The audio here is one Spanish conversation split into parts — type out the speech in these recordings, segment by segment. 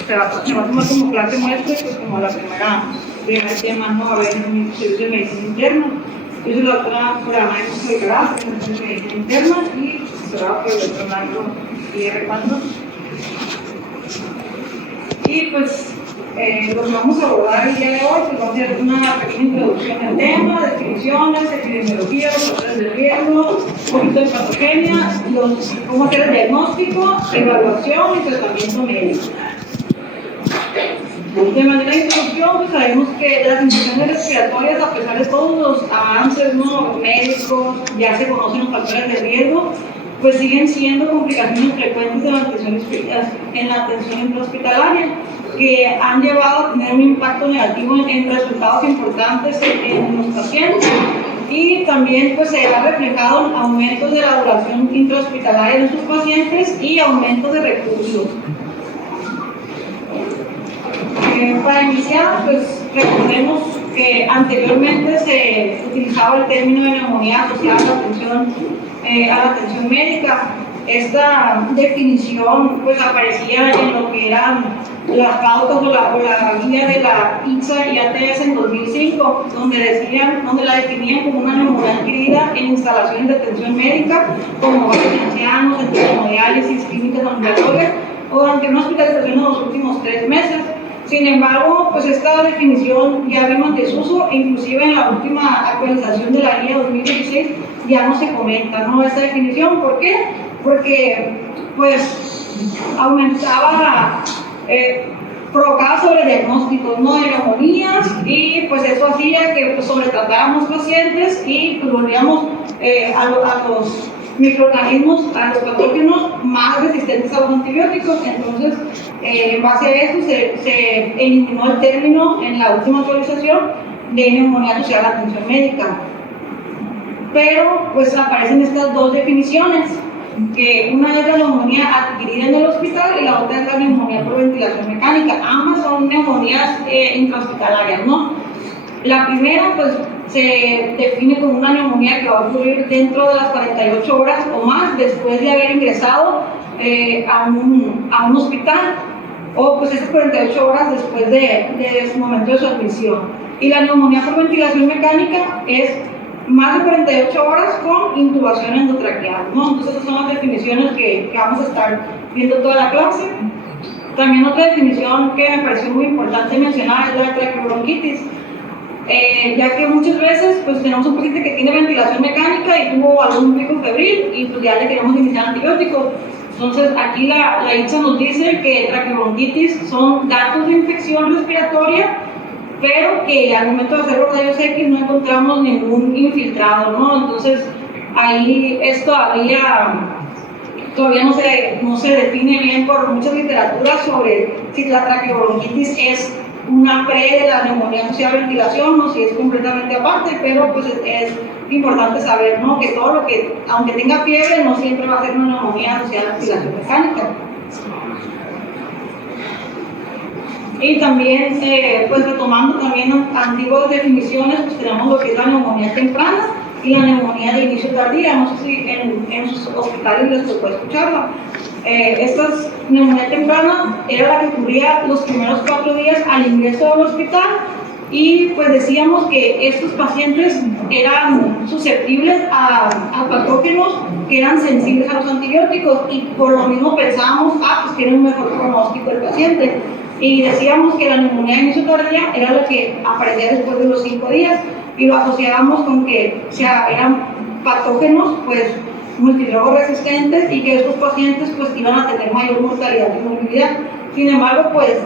se va a tomar como clase muestra, pues como la primer tema, ¿no? A ver, en mi servicio de medicina interna. Yo soy la doctora Furama de Caracas, en el servicio de medicina interna y doctorado por el doctor Marco IR4. Y pues lo que vamos a abordar el día de hoy, pues vamos a hacer una pequeña introducción al tema, definiciones, epidemiología, los factores de riesgo, un poquito de patogenia, cómo hacer el diagnóstico, evaluación y tratamiento médico. De manera de introducción, pues sabemos que las infecciones respiratorias, a pesar de todos los avances médicos, ya se conocen los factores de riesgo, pues siguen siendo complicaciones frecuentes en la atención intrahospitalaria, que han llevado a tener un impacto negativo en resultados importantes en los pacientes, y también pues se ha reflejado en aumentos de la duración intrahospitalaria de sus pacientes y aumentos de recursos. Para iniciar, pues recordemos que anteriormente se utilizaba el término de neumonía asociada a la atención médica. Esta definición pues aparecía en lo que eran las pautas o la guía de la ITSA y ATS en 2005, donde la definían como una neumonía adquirida en instalaciones de atención médica, como hogares de ancianos, centros de hemodiálisis, clínicas ambulatorias o durante una hospitalización en los últimos 3 meses. Sin embargo, pues esta definición ya vino en desuso, e inclusive en la última actualización de la guía 2016 ya no se comenta, ¿no?, esta definición. ¿Por qué? Porque pues provocaba sobrediagnósticos, ¿no?, de neumonías, y pues eso hacía que pues sobretratáramos pacientes y pues volvíamos a los microorganismos, a los patógenos más resistentes a los antibióticos. Entonces, en base a esto se eliminó el término en la última actualización de neumonía asociada a la atención médica. Pero pues aparecen estas dos definiciones, que una es la neumonía adquirida en el hospital y la otra es la neumonía por ventilación mecánica. Ambas son neumonías intrahospitalarias, ¿no? La primera pues se define como una neumonía que va a ocurrir dentro de las 48 horas o más después de haber ingresado a un hospital, o pues esas 48 horas después de su momento de su admisión. Y la neumonía por ventilación mecánica es más de 48 horas con intubación endotraqueal, ¿no? Entonces esas son las definiciones que vamos a estar viendo toda la clase. También otra definición que me pareció muy importante mencionar es la traqueobronquitis, ya que muchas veces pues tenemos un paciente que tiene ventilación mecánica y tuvo algún pico febril y pues ya le queremos iniciar antibióticos. Entonces aquí la ITSA nos dice que traqueobronquitis son datos de infección respiratoria, pero que al momento de hacer los rayos X no encontramos ningún infiltrado, ¿no? Entonces ahí todavía no se define bien por muchas literaturas sobre si la traqueobronquitis es una pre de la neumonía asociada a ventilación o si es completamente aparte, pero pues es importante saber, ¿no?, que todo lo que, aunque tenga fiebre, no siempre va a ser una neumonía asociada a la ventilación mecánica. Y también, pues retomando también antiguas definiciones, pues tenemos lo que es la neumonía temprana y la neumonía de inicio tardía. No sé si en sus hospitales les tocó escucharla. Esta neumonía temprana era la que ocurría los primeros 4 días al ingreso al hospital, y pues decíamos que estos pacientes eran susceptibles a patógenos que eran sensibles a los antibióticos, y por lo mismo pensábamos, pues tiene un mejor pronóstico el paciente. Y decíamos que la neumonía de inicio tardía era la que aparecía después de los 5 días, y lo asociábamos con que eran patógenos pues multidrogo resistentes, y que estos pacientes pues iban a tener mayor mortalidad y morbilidad. Sin embargo, pues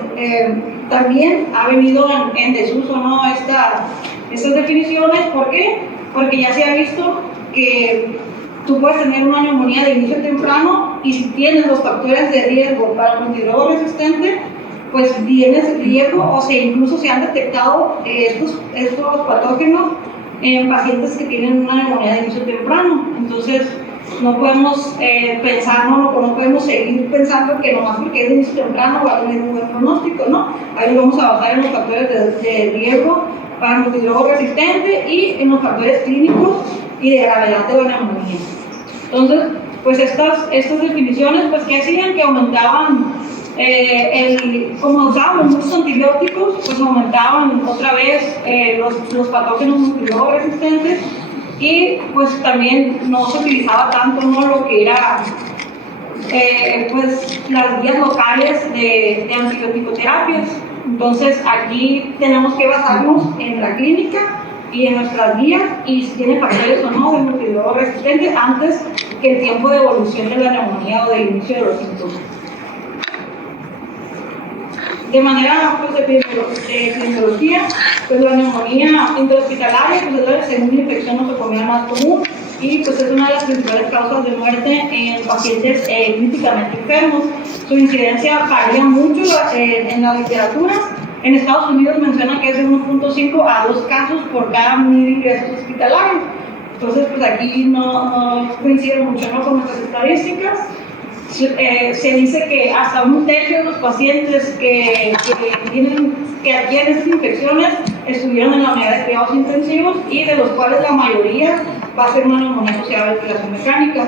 también ha venido en desuso, ¿no?, estas definiciones. ¿Por qué? Porque ya se ha visto que tú puedes tener una neumonía de inicio temprano, y si tienes los factores de riesgo para el multidrogo resistente, pues tienes riesgo, o incluso se han detectado estos patógenos en pacientes que tienen una neumonía de inicio temprano. Entonces no podemos no podemos seguir pensando que nomás porque es de inicio temprano va a tener un buen pronóstico, ¿no? Ahí vamos a basar en los factores de riesgo para el multidrogo resistente y en los factores clínicos y de gravedad de la neumonía. Entonces, pues estas definiciones, pues, ¿qué hacían? Que aumentaban Como usábamos muchos antibióticos, pues aumentaban otra vez los patógenos multibióticos resistentes y pues también no se utilizaba tanto, ¿no?, lo que era pues las guías locales de antibioticoterapias. Entonces aquí tenemos que basarnos en la clínica y en nuestras guías y si tiene factores o no de multibióticos resistentes antes que el tiempo de evolución de la neumonía o del inicio de los síntomas. De manera pues, de epidemiología, pues la neumonía intrahospitalaria pues, es la segunda infección nosocomial más común y pues, es una de las principales causas de muerte en pacientes críticamente enfermos. Su incidencia varía mucho en la literatura. En Estados Unidos menciona que es de 1.5 a 2 casos por cada 1000 ingresos hospitalarios. Entonces, pues aquí no coincide mucho, ¿no?, con nuestras estadísticas. Se dice que hasta 1/3 de los pacientes que adquieren estas infecciones estuvieron en la unidad de cuidados intensivos y de los cuales la mayoría va a ser una neumonía asociada a ventilación mecánica.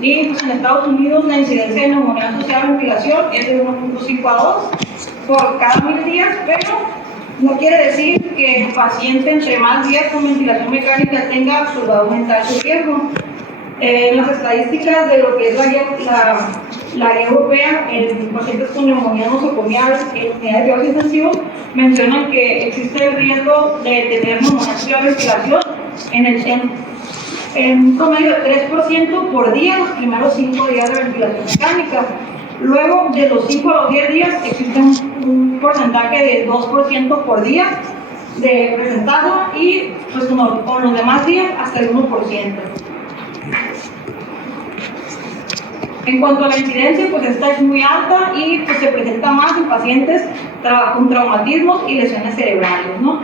Y pues, en Estados Unidos la incidencia de neumonía asociada a ventilación es de 1.5 a 2 por cada 1000 días, pero no quiere decir que el paciente entre más días con ventilación mecánica tenga, pues va a aumentar su riesgo. Las estadísticas de lo que es la guía europea en pacientes con neumonía nosocomial en unidades de cuidados intensivos mencionan que existe el riesgo de tener neumonía asociada a ventilación en un promedio de 3% por día los primeros 5 días de ventilación mecánica. Luego, de los 5 a los 10 días, existe un porcentaje de 2% por día de presentado y pues, con los demás días hasta el 1%. En cuanto a la incidencia, pues esta es muy alta y pues, se presenta más en pacientes con traumatismos y lesiones cerebrales, ¿no?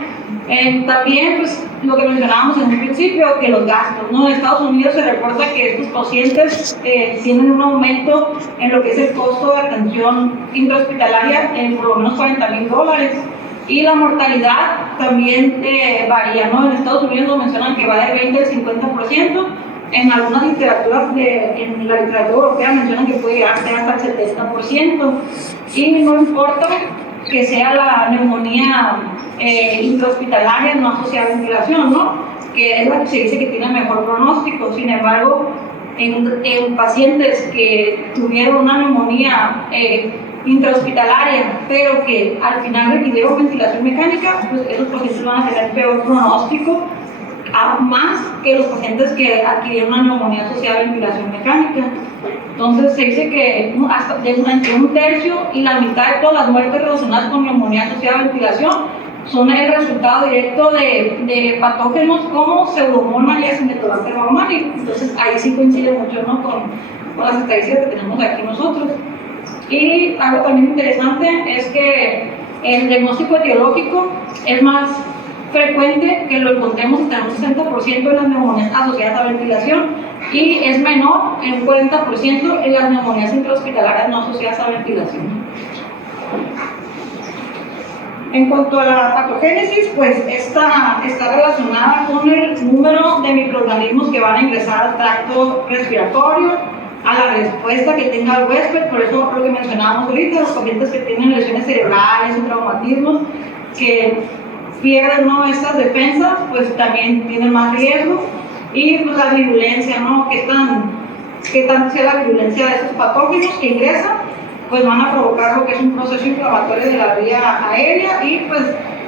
También, pues, lo que mencionábamos en un principio, que los gastos, ¿no? En Estados Unidos se reporta que estos pacientes tienen un aumento en lo que es el costo de atención intrahospitalaria en por lo menos $40,000. Y la mortalidad también varía, ¿no? En Estados Unidos nos mencionan que va del 20 al 50%. En algunas literaturas, en la literatura europea mencionan que puede llegar a ser hasta el 70%. Y no importa que sea la neumonía intrahospitalaria no asociada a ventilación, ¿no?, que es la que se dice que tiene mejor pronóstico. Sin embargo, en pacientes que tuvieron una neumonía intrahospitalaria, pero que al final requirieron ventilación mecánica, pues esos pacientes van a tener peor pronóstico, más que los pacientes que adquirieron una neumonía asociada a ventilación mecánica. Entonces se dice que hasta entre 1/3 y la mitad de todas las muertes relacionadas con neumonía asociada a ventilación son el resultado directo de patógenos como Pseudomonas y Acinetobacter baumannii. Entonces ahí sí coincide mucho, ¿no?, con las estadísticas que tenemos aquí nosotros. Y algo también interesante es que el diagnóstico etiológico es más frecuente que lo encontremos hasta un 60% en las neumonías asociadas a ventilación y es menor en un 40% en las neumonías intrahospitalarias no asociadas a ventilación. En cuanto a la patogénesis, pues esta está relacionada con el número de microorganismos que van a ingresar al tracto respiratorio, a la respuesta que tenga el huésped. Por eso lo que mencionábamos ahorita, los pacientes que tienen lesiones cerebrales o traumatismos que pierden, ¿no?, estas defensas, pues también tienen más riesgo. Y pues la virulencia, ¿no?, qué tan sea la virulencia de esos patógenos que ingresan, pues van a provocar lo que es un proceso inflamatorio de la vía aérea y pues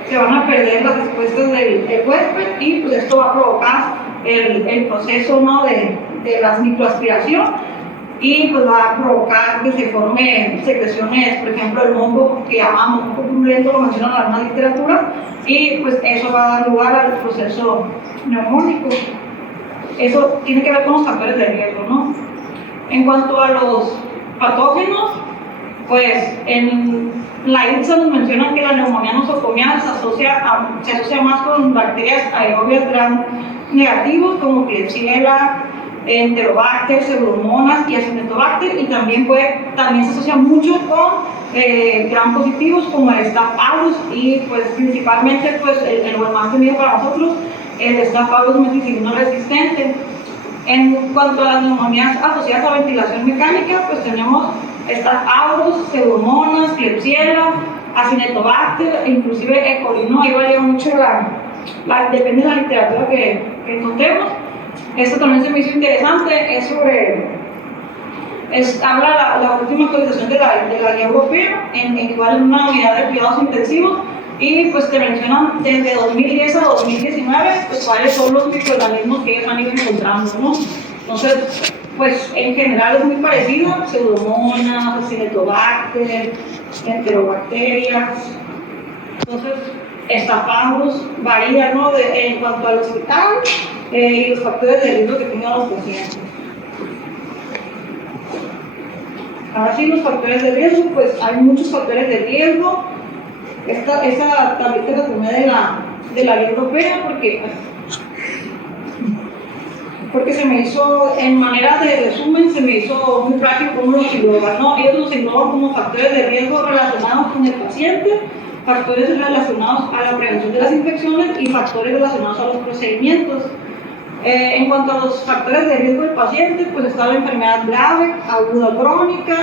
se van a perder las respuestas del huésped y pues esto va a provocar el proceso, ¿no?, de la microaspiración y pues va a provocar que se formen secreciones, por ejemplo el moco que llamamos moco purulento, lo mencionan en algunas literaturas, y pues eso va a dar lugar al proceso neumónico. Eso tiene que ver con los factores de riesgo, ¿no? En cuanto a los patógenos, pues en la INSA nos mencionan que la neumonía nosocomial se asocia más con bacterias aerobias gram negativos como Klebsiella, Enterobacter, Pseudomonas y Acinetobacter, y también se asocia mucho con gram positivos como el Staph aureus y pues principalmente pues el más temido para nosotros, el Staph aureus meticilino resistente. En cuanto a las neumonías asociadas a ventilación mecánica, pues tenemos Está Aurus, Pseudomonas, Klebsiella, Acinetobacter, inclusive E. coli, ¿no? Ahí varía mucho depende de la literatura que encontremos. Esto también se me hizo interesante, es sobre, habla la última actualización de la guía europea, igual en una unidad de cuidados intensivos, y pues te mencionan desde 2010 a 2019, pues cuáles son los microorganismos que ellos han ido encontrando, ¿no? Entonces, pues en general es muy parecido, Pseudomonas, Acinetobacter, Enterobacterias. Entonces, estafados varía, ¿no? En cuanto al hospital y los factores de riesgo que tengan los pacientes. Ahora sí, los factores de riesgo, pues hay muchos factores de riesgo. Esa tablita la tomé de la guía europea porque se me hizo, en manera de resumen, se me hizo muy práctico cómo los engloban, ¿no? Ellos los engloban como factores de riesgo relacionados con el paciente, factores relacionados a la prevención de las infecciones y factores relacionados a los procedimientos. En cuanto a los factores de riesgo del paciente, pues está la enfermedad grave, aguda crónica,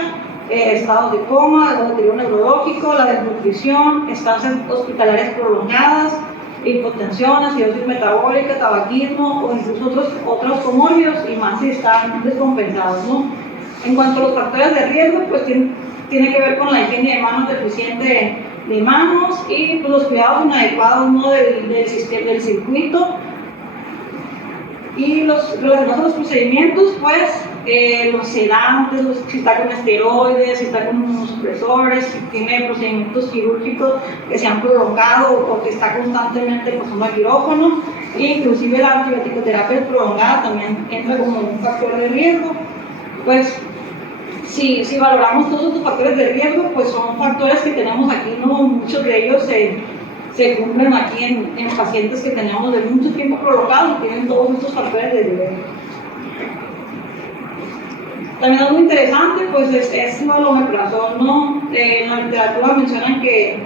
estados de coma, el deterioro neurológico, la desnutrición, estancias hospitalarias prolongadas, hipotensión, acidosis metabólica, tabaquismo o incluso otros comórbidos y más si están descompensados, ¿no? En cuanto a los factores de riesgo, pues tiene que ver con la higiene de manos deficiente de manos y pues, los cuidados inadecuados, ¿no? del circuito. Y relacionados a los procedimientos, pues los sedantes, si está con esteroides, si está con inmunosupresores, si tiene procedimientos quirúrgicos que se han prolongado o que está constantemente pasando al quirófano, e inclusive la antibiótico-terapia prolongada también entra como un factor de riesgo. Pues si valoramos todos estos factores de riesgo, pues son factores que tenemos aquí, ¿no? Muchos de ellos se cumplen aquí en pacientes que tenemos de mucho tiempo prolongado y tienen todos estos factores de riesgo. También algo interesante, pues es el omeprazol, ¿no? En la literatura mencionan que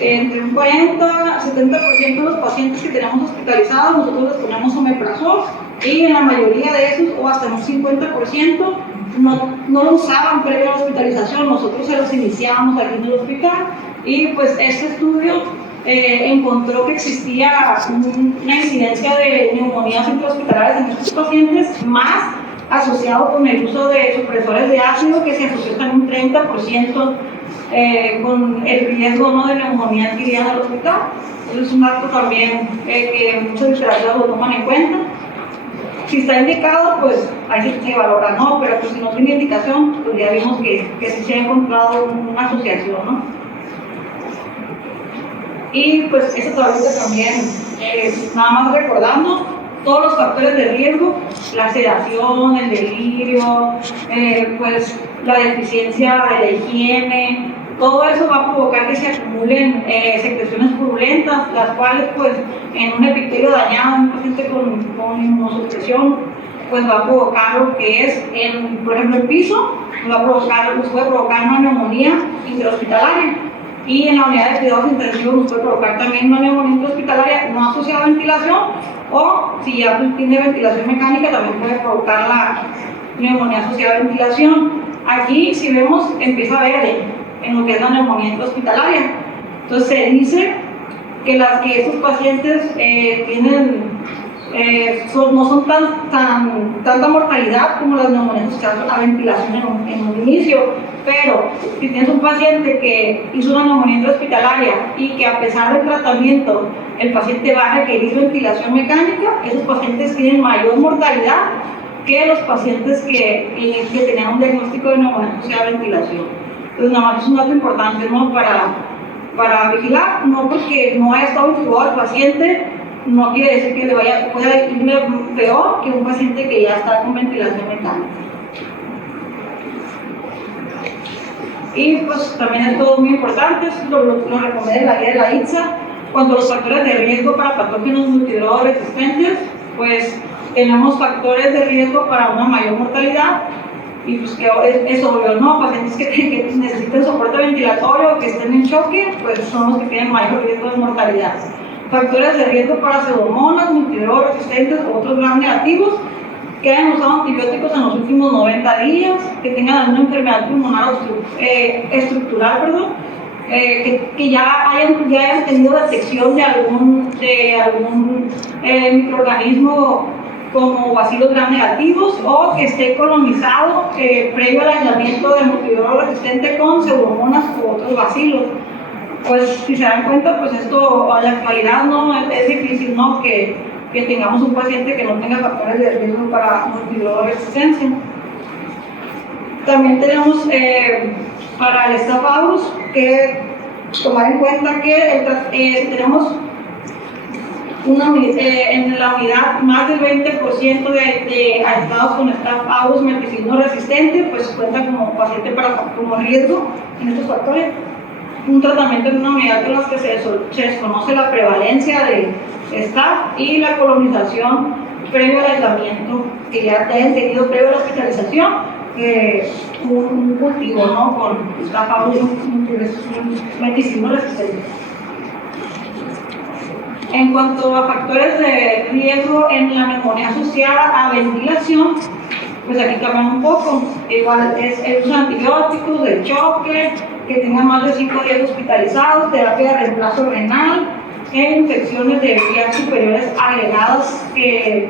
entre un 40-70% de los pacientes que tenemos hospitalizados, nosotros les ponemos omeprazol, y en la mayoría de esos, o hasta un 50%, no lo usaban previo a la hospitalización, nosotros se los iniciábamos aquí en el hospital, y pues este estudio encontró que existía una incidencia de neumonías intrahospitalarias en estos pacientes, más asociado con el uso de supresores de ácido, que se asoció en un 30% con el riesgo, ¿no? de neumonía adquirida en el hospital. Eso es un dato también que muchos literatura lo toman en cuenta. Si está indicado, pues ahí sí se valora, ¿no? Pero pues, si no tiene indicación, pues ya vimos que sí se ha encontrado una asociación, ¿no? Y pues eso todavía también, nada más recordando, todos los factores de riesgo, la sedación, el delirio, pues la deficiencia de la higiene, todo eso va a provocar que se acumulen secreciones purulentas, las cuales pues en un epitelio dañado, en un paciente con inmunosupresión, pues va a provocar lo que es, por ejemplo, el piso, nos puede provocar una neumonía intrahospitalaria. Y en la unidad de cuidados intensivos nos puede provocar también una neumonía intrahospitalaria no asociada a ventilación, o si ya tiene ventilación mecánica también puede provocar la neumonía asociada a ventilación. Aquí, si vemos, empieza verde en lo que es la neumonía intrahospitalaria. Entonces se dice que estos pacientes tienen no son tanta mortalidad como las neumonías asociadas a ventilación en un inicio, pero si tienes un paciente que hizo una neumonía intrahospitalaria y que a pesar del tratamiento el paciente va a requerir ventilación mecánica, esos pacientes tienen mayor mortalidad que los pacientes que tenían un diagnóstico de neumonía asociada a ventilación. Entonces nada más es un dato importante, ¿no? para vigilar, no porque no haya estado intubado el paciente no quiere decir que pueda irle peor que un paciente que ya está con ventilación mecánica. Y pues también es todo muy importante, lo recomienda la guía de la ITSA. Cuando los factores de riesgo para patógenos multidrogas-resistentes, pues tenemos factores de riesgo para una mayor mortalidad, y pues que es obvio, ¿no? Pacientes que necesiten soporte ventilatorio o que estén en choque, pues son los que tienen mayor riesgo de mortalidad. Factores de riesgo para pseudomonas, multidrogas resistentes o otros gram negativos, que hayan usado antibióticos en los últimos 90 días, que tengan alguna enfermedad pulmonar estructural, que ya hayan tenido detección de algún microorganismo como bacilos gram negativos, o que esté colonizado previo al aislamiento de multivirus resistente con pseudomonas u otros bacilos. Pues si se dan cuenta, pues esto a la actualidad no es difícil, ¿no? que tengamos un paciente que no tenga factores de riesgo para multivirus resistencia. También tenemos para el Staph aureus que tomar en cuenta que tenemos en la unidad más del 20% de aislados con Staph aureus multiciclino resistente, pues cuenta como paciente como riesgo en estos factores. Un tratamiento en una unidad en la que se desconoce la prevalencia de Staph y la colonización previo al aislamiento, que ya hayan tenido previo a la hospitalización un cultivo, ¿no? Con Staph aureus multiciclino resistente. En cuanto a factores de riesgo en la neumonía asociada a ventilación, pues aquí cambian un poco. Igual es el uso de antibióticos, de choque, que tengan más de 5 días hospitalizados, terapia de reemplazo renal, infecciones de vías superiores agregadas, que,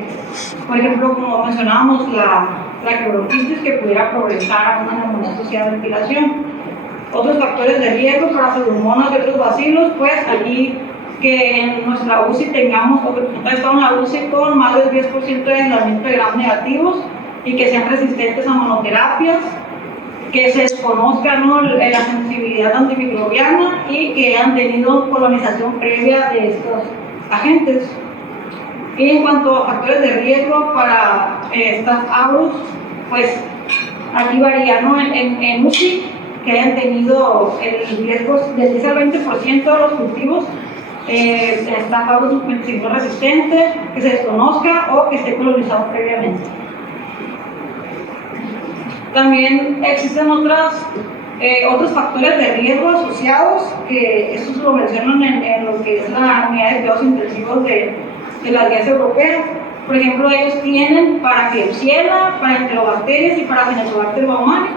por ejemplo, como mencionábamos, la traqueobronquitis, que pudiera progresar a una neumonía asociada a ventilación. Otros factores de riesgo para pseudomonas de otros bacilos, pues aquí que en nuestra UCI tengamos, o que estado en la UCI con más del 10% de aislamiento de gram negativos y que sean resistentes a monoterapias, que se desconozca, ¿no?, la sensibilidad antimicrobiana y que hayan tenido colonización previa de estos agentes. Y en cuanto a factores de riesgo para Staph aureus, pues aquí varía, ¿no? En UCI, que hayan tenido el riesgo del 10 al 20% de los cultivos Staph aureus multiciclino resistente, que se desconozca o que esté colonizado previamente. También existen otros factores de riesgo asociados, que estos lo mencionan en lo que es la unidad de cuidados intensivos de las guías europeas. Por ejemplo, ellos tienen para Klebsiella, para Enterobacterias y para Acinetobacter baumannii,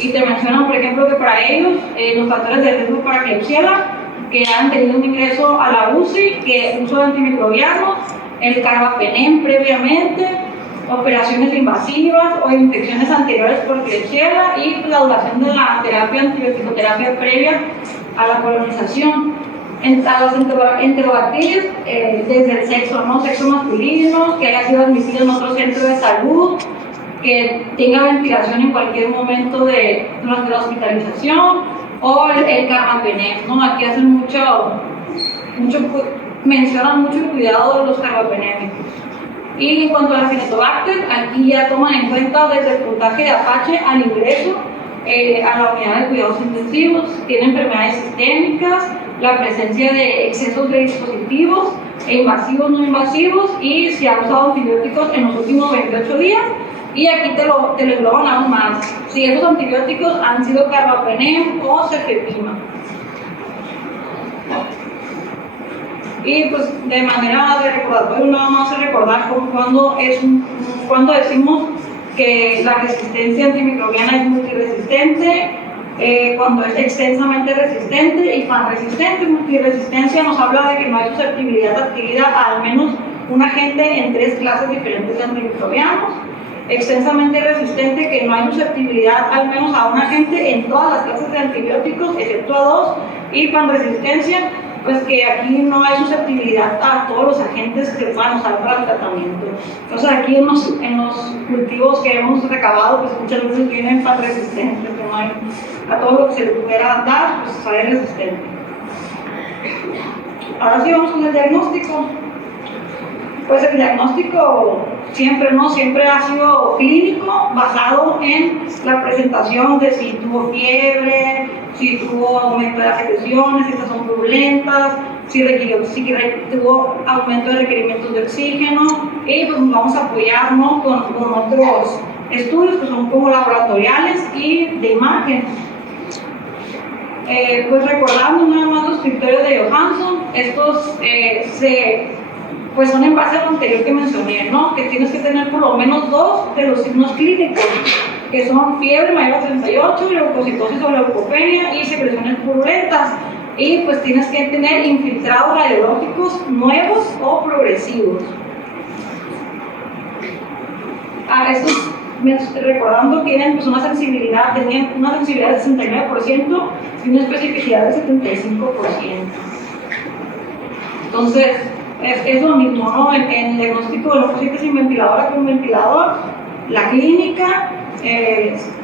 y te mencionan, por ejemplo, que para ellos los factores de riesgo para Klebsiella, que han tenido un ingreso a la UCI, que uso de antimicrobianos, el carbapenem previamente, operaciones invasivas o infecciones anteriores por Klebsiella y la duración de la terapia antibioticoterapia previa a la colonización. A las enterobacterias, desde el sexo, ¿no? Sexo masculino, que haya sido admitido en otro centro de salud, que tenga ventilación en cualquier momento durante la hospitalización, o el carbapenem, ¿no? Aquí hacen mencionan mucho el cuidado de los carbapenémicos. Y en cuanto a la Acinetobacter, aquí ya toman en cuenta desde el puntaje de Apache al ingreso a la unidad de cuidados intensivos, tiene enfermedades sistémicas, la presencia de excesos de dispositivos, invasivos, no invasivos, y si ha usado antibióticos en los últimos 28 días. Y aquí te lo engloban aún más, si esos antibióticos han sido carbapenem o cefepima. Y pues de manera de recordatorio, nada más recordar cuando decimos que la resistencia antimicrobiana es multiresistente, cuando es extensamente resistente y panresistente. Multiresistencia nos habla de que no hay susceptibilidad adquirida a al menos un agente en 3 clases diferentes de antimicrobianos. Extensamente resistente, que no hay susceptibilidad al menos a un agente en todas las clases de antibióticos, excepto a 2. Y panresistencia, pues que aquí no hay susceptibilidad a todos los agentes que se puedan usar para el tratamiento. Entonces aquí en los cultivos que hemos recabado, pues muchas veces vienen panresistentes, que no hay, a todo lo que se le pudiera dar, pues sale resistente. Ahora sí vamos con el diagnóstico. Pues el diagnóstico siempre ha sido clínico, basado en la presentación de si tuvo fiebre, si tuvo aumento de las secreciones, si estas son turbulentas, si tuvo aumento de requerimientos de oxígeno, y pues nos vamos a apoyar, ¿no?, con otros estudios que son como laboratoriales y de imagen. Pues recordando nada más los criterios de Johansson, estos pues son en base a lo anterior que mencioné, ¿no? Que tienes que tener por lo menos 2 de los signos clínicos, que son fiebre mayor a 38, leucocitosis o leucopenia y secreciones purulentas. Y pues tienes que tener infiltrados radiológicos nuevos o progresivos. Estos, recordando, tienen pues tenían una sensibilidad del 69% y una especificidad del 75%. Entonces, es lo mismo, ¿no? En el diagnóstico de los pacientes sin ventilador con ventilador, la clínica,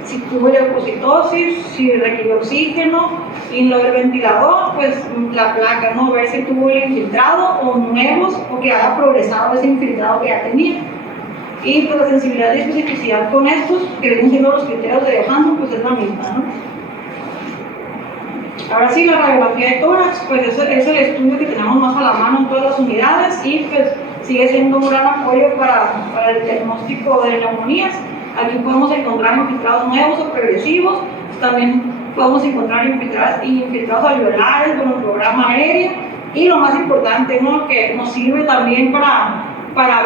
si tuvo leucocitosis, si requirió oxígeno, y lo del ventilador, pues la placa, ¿no? Ver si tuvo el infiltrado o nuevos o que haya progresado ese infiltrado que ya tenía. Y pues la sensibilidad y especificidad con estos, que vienen siendo los criterios de Johansson, pues es la misma, ¿no? Ahora sí, la radiografía de tórax, pues es el estudio que tenemos más a la mano en todas las unidades y pues sigue siendo un gran apoyo para el diagnóstico de neumonías. Aquí podemos encontrar infiltrados nuevos o progresivos, también podemos encontrar infiltrados alveolares con el programa aéreo y lo más importante, ¿no? Que nos sirve también para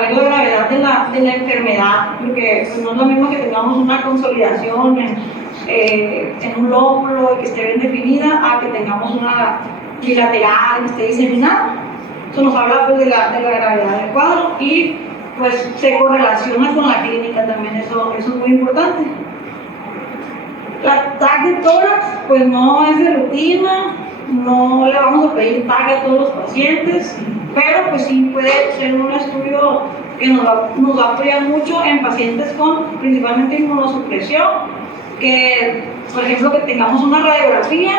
ver la gravedad de la enfermedad, porque pues, no es lo mismo que tengamos una consolidación en un lóbulo y que esté bien definida a que tengamos una bilateral que esté diseminada. Eso nos habla pues, de la gravedad del cuadro y pues se correlaciona con la clínica también, eso es muy importante. La TAC de tórax pues no es de rutina, no le vamos a pedir TAC a todos los pacientes, pero pues sí puede ser un estudio que nos va a apoyar mucho en pacientes con principalmente inmunosupresión, que por ejemplo que tengamos una radiografía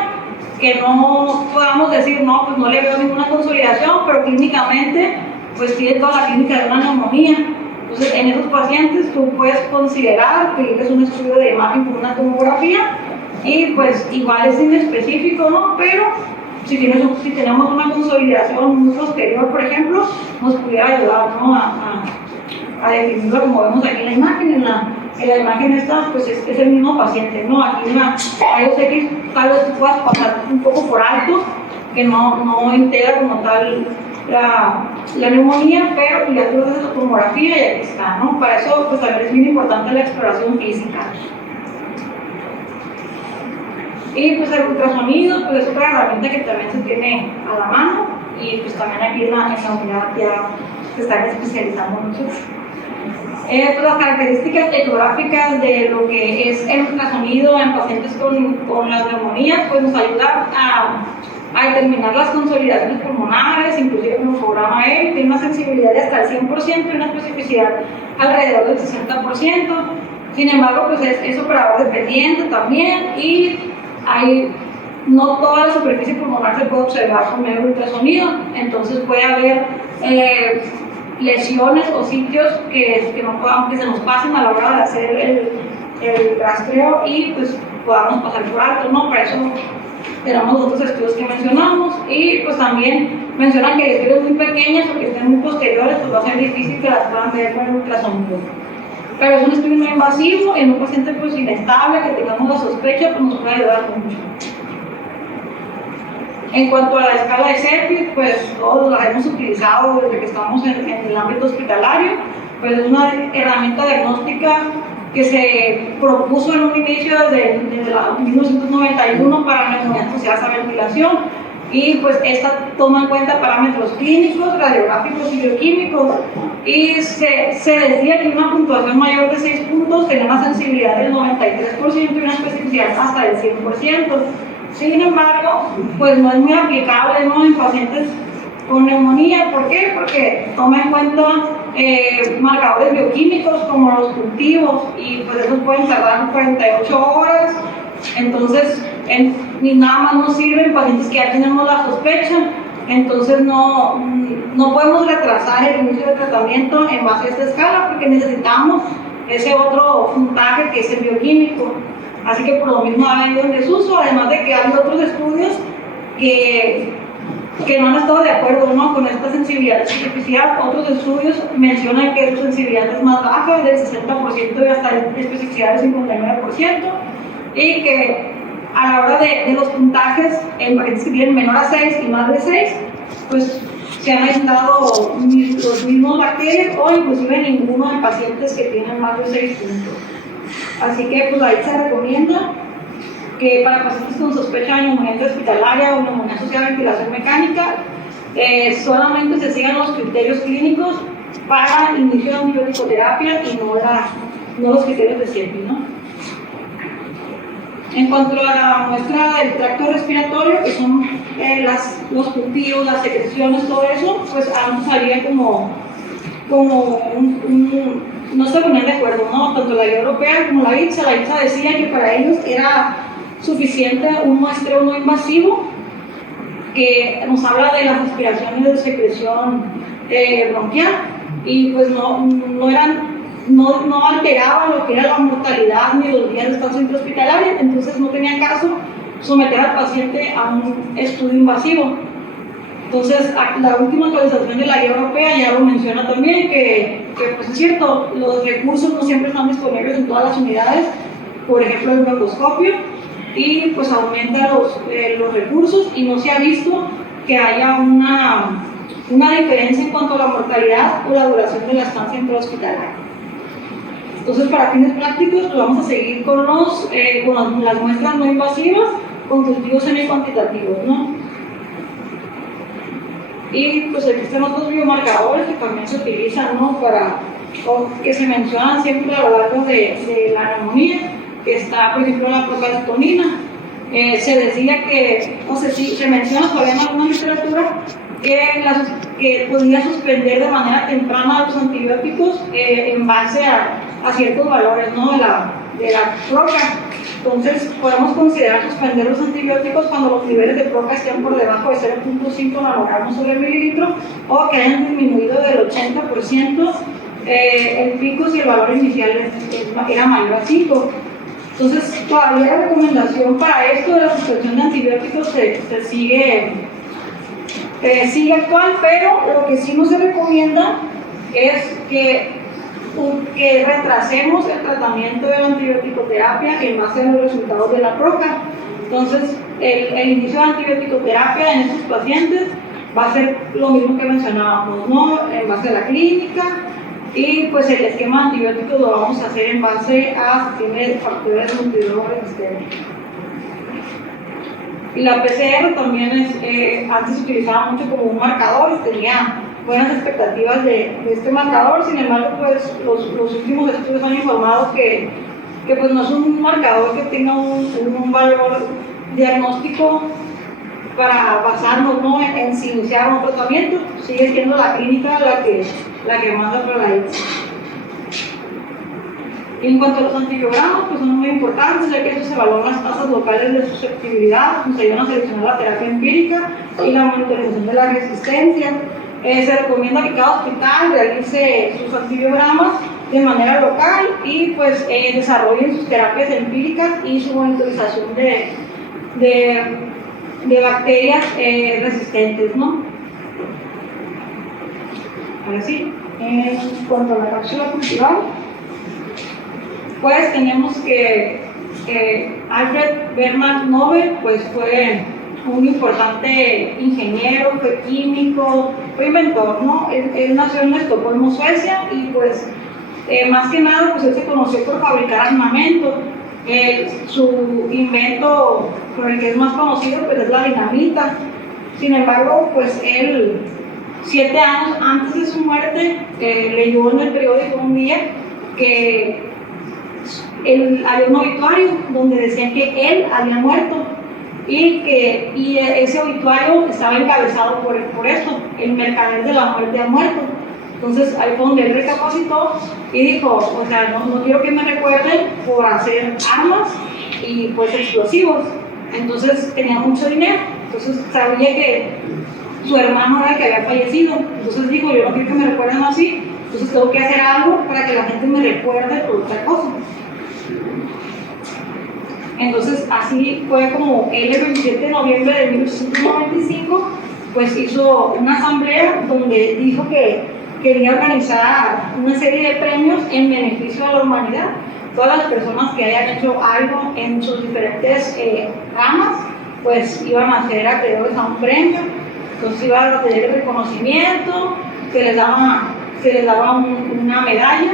que no podamos decir no, pues no le veo ninguna consolidación, pero clínicamente pues tiene toda la clínica de una neumonía. Entonces en esos pacientes tú puedes considerar pedirles un estudio de imagen con una tomografía y pues igual es inespecífico, ¿no? Pero si tenemos una consolidación muy posterior, por ejemplo, nos pudiera ayudar, ¿no? a definirlo como vemos aquí en la imagen. En la imagen esta, pues es el mismo paciente, ¿no? Aquí en la rayos X tal vez tú puedas pasar un poco por alto, que no integra como tal la neumonía, pero ya tú haces tu tomografía y aquí está, ¿no? Para eso, pues también es muy importante la exploración física. Y pues el ultrasonido, pues es otra herramienta que también se tiene a la mano y pues también aquí en la unidad ya se están especializando mucho. Pues las características ecográficas de lo que es el ultrasonido en pacientes con las neumonías, pues nos ayuda a determinar las consolidaciones pulmonares, inclusive con el programa aéreo, tiene una sensibilidad de hasta el 100% y una especificidad alrededor del 60%. Sin embargo, pues es operador dependiente también y no toda la superficie pulmonar se puede observar con medio ultrasonido, entonces puede haber lesiones o sitios que se nos pasen a la hora de hacer el rastreo y pues podamos pasar por alto, ¿no? Para eso tenemos los otros estudios que mencionamos y pues también mencionan que lesiones muy pequeñas o que estén muy posteriores, pues va a ser difícil que las puedan ver con el ultrasonido. Pero es un estudio no invasivo en un paciente pues inestable que tengamos la sospecha, pues nos puede ayudar mucho. En cuanto a la escala de CEPI, pues todos la hemos utilizado desde que estamos en el ámbito hospitalario, pues es una herramienta diagnóstica que se propuso en un inicio desde 1991 para neumonías asociadas a ventilación y pues esta toma en cuenta parámetros clínicos, radiográficos y bioquímicos y se decía que una puntuación mayor de 6 puntos tenía una sensibilidad del 93% y una especificidad hasta del 100%. Sin embargo, pues no es muy aplicable, ¿no? En pacientes con neumonía. ¿Por qué? Porque toma en cuenta marcadores bioquímicos como los cultivos y pues esos pueden tardar 48 horas. Entonces, ni nada más nos sirve en pacientes que ya tenemos la sospecha. Entonces, no podemos retrasar el inicio del tratamiento en base a esta escala porque necesitamos ese otro puntaje que es el bioquímico. Así que por lo mismo ha habido un desuso, además de que hay otros estudios que no han estado de acuerdo, ¿no? Con esta sensibilidad artificial. Otros estudios mencionan que su sensibilidad es más baja, del 60% y hasta la especificidad del 59%, y que a la hora de los puntajes en pacientes que tienen menor a 6 y más de 6, pues se han aislado los mismos bacterias o inclusive ninguno de pacientes que tienen más de 6 puntos. Así que pues ahí se recomienda que para pacientes con sospecha de neumonía hospitalaria o neumonía asociada a ventilación mecánica, solamente se sigan los criterios clínicos para inicio de antibiótico-terapia y no los criterios de CIEPI, ¿no? En cuanto a la muestra del tracto respiratorio, que son los cultivos, las secreciones, todo eso, pues antes había como no se ponían de acuerdo, ¿no? Tanto la guía europea como la ITSA decía que para ellos era suficiente un muestreo no invasivo que nos habla de las aspiraciones de secreción bronquial y pues no alteraba lo que era la mortalidad ni los días de estancia intrahospitalaria, entonces no tenía caso someter al paciente a un estudio invasivo. Entonces, la última actualización de la guía europea ya lo menciona también, que pues es cierto, los recursos no siempre están disponibles en todas las unidades, por ejemplo el broncoescopio, y pues aumenta los recursos y no se ha visto que haya una diferencia en cuanto a la mortalidad o la duración de la estancia intrahospitalaria. Entonces, para fines prácticos, pues vamos a seguir con las muestras no invasivas, con cultivos semi-cuantitativos, ¿no? Y pues existen otros biomarcadores que también se utilizan, ¿no? Que se mencionan siempre a lo largo de la neumonía, que está, por ejemplo, la procalcitonina. Se decía que, no sé si se menciona todavía en alguna literatura, que podría suspender de manera temprana los antibióticos en base a ciertos valores, ¿no? de la proca. Entonces, podemos considerar suspender los antibióticos cuando los niveles de proca estén por debajo de 0.5 nanogramos sobre mililitro o que hayan disminuido del 80% el pico si el valor inicial era mayor a 5. Entonces, todavía la recomendación para esto de la suspensión de antibióticos se sigue actual, pero lo que sí no se recomienda es que retrasemos el tratamiento de la antibiótico-terapia en base a los resultados de la proca. Entonces, el inicio de antibiótico-terapia en estos pacientes va a ser lo mismo que mencionábamos, ¿no? En base a la clínica, y pues el esquema de antibióticos lo vamos a hacer en base a si tiene factores multidrogresistentes. Y la PCR también antes se utilizaba mucho como un marcador, tenía buenas expectativas de este marcador, sin embargo, pues los últimos estudios han informado que pues no es un marcador que tenga un valor diagnóstico para basarnos, ¿no? en si iniciar un tratamiento. Sigue siendo la clínica la que manda para la ITSA. En cuanto a los antibiogramas, pues son muy importantes, ya que eso se evalúan las tasas locales de susceptibilidad, nos ayudan a seleccionar la terapia empírica y la monitorización de la resistencia. Se recomienda que cada hospital realice sus antibiogramas de manera local y pues desarrollen sus terapias empíricas y su monitorización de bacterias resistentes, ¿no? Ahora sí, en cuanto a la cápsula cultivar, pues tenemos que Alfred Bernhard Nobel pues fue un importante ingeniero, fue químico, fue inventor, ¿no? Él nació en Estocolmo, Suecia, y pues más que nada pues él se conoció por fabricar armamento. Su invento por el que es más conocido pues es la dinamita. Sin embargo, pues él 7 años antes de su muerte leyó en el periódico un día que había un obituario donde decían que él había muerto y ese obituario estaba encabezado por esto: el mercader de la muerte ha muerto. Entonces ahí fue donde él recapacitó y dijo, o sea, no quiero que me recuerden por hacer armas y pues explosivos. Entonces tenía mucho dinero, entonces sabía que su hermano era el que había fallecido, entonces dijo, yo no quiero que me recuerden así, entonces tengo que hacer algo para que la gente me recuerde por otra cosa. Entonces así fue como él el 27 de noviembre de 1895 pues hizo una asamblea donde dijo que quería organizar una serie de premios en beneficio de la humanidad. Todas las personas que hayan hecho algo en sus diferentes ramas pues iban a ser acreedores a un premio. Entonces iba a tener el reconocimiento, se les daba una medalla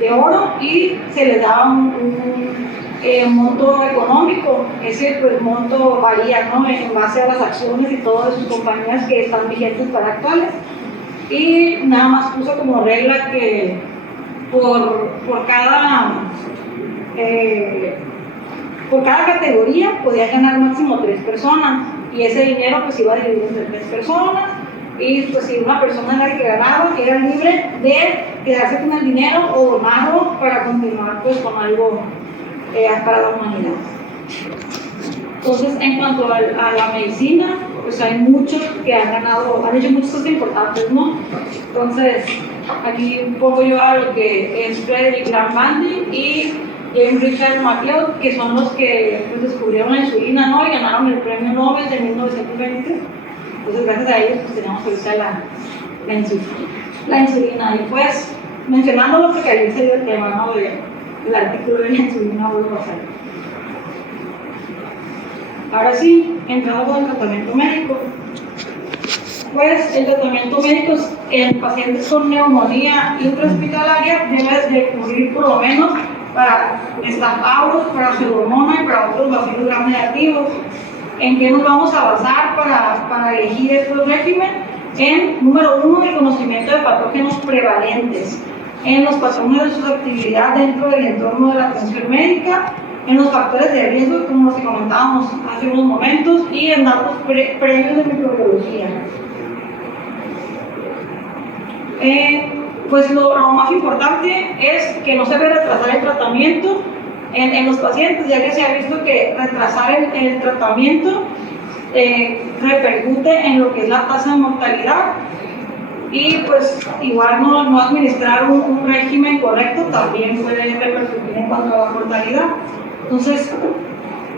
de oro y se les daba un monto económico. Ese pues, monto varía, ¿no?, en base a las acciones y todas sus compañías que están vigentes para actuales. Y nada más puso como regla que por cada categoría podía ganar máximo 3 personas, y ese dinero pues iba dividido entre 3 personas, y pues si una persona era la que ganaba, era libre de quedarse con el dinero o donarlo para continuar pues con algo para la humanidad. Entonces, en cuanto a la medicina, pues hay muchos que han hecho muchas cosas importantes, ¿no? Entonces, aquí un poco yo a lo que es Frederick Lamarck y James Richard McLeod, que son los que pues, descubrieron la insulina, ¿no?, y ganaron el premio Nobel de 1923. Entonces, gracias a ellos, pues tenemos ahorita la insulina. Y pues, mencionándolo porque ahí se dio el tema, ¿no?, del artículo de la insulina, vuelvo a hacer. Ahora sí, entrando con el tratamiento médico. Pues el tratamiento médico en pacientes con neumonía intrahospitalaria debe de cubrir por lo menos para Staph aureus, para Pseudomonas y para otros bacilos gram negativos. ¿En qué nos vamos a basar para elegir estos regímenes? En, número 1, el conocimiento de patógenos prevalentes, en los patrones de susceptibilidad dentro del entorno de la atención médica, en los factores de riesgo, como los que comentábamos hace unos momentos, y en datos previos de microbiología. Pues lo más importante es que no se debe retrasar el tratamiento en los pacientes, ya que se ha visto que retrasar el tratamiento repercute en lo que es la tasa de mortalidad, y pues igual no administrar un régimen correcto también puede repercutir en cuanto a la mortalidad. Entonces,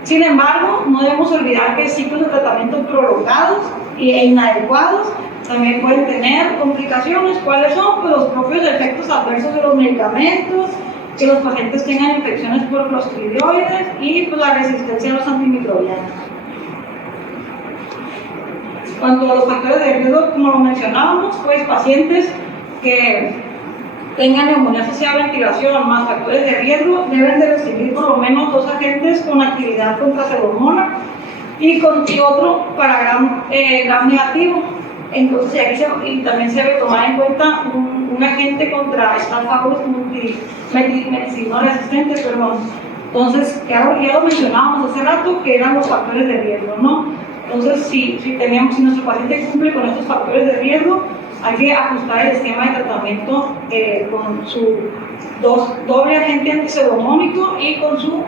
sin embargo, no debemos olvidar que ciclos de tratamiento prolongados e inadecuados también pueden tener complicaciones. ¿Cuáles son? Pues los propios efectos adversos de los medicamentos, que los pacientes tengan infecciones por clostridioides y pues, la resistencia a los antimicrobianos. Cuanto a los factores de riesgo, como lo mencionábamos, pues pacientes que tengan neumonía asociada a ventilación más factores de riesgo deben de recibir por lo menos 2 agentes con actividad contra Pseudomonas y otro para gram negativo. Entonces, aquí también se debe tomar en cuenta un agente contra Staph aureus meticilino resistente, perdón. Entonces, ya lo mencionábamos hace rato, que eran los factores de riesgo, ¿no? Entonces, si nuestro paciente cumple con estos factores de riesgo, hay que ajustar el esquema de tratamiento con su doble agente antipseudomónico y con su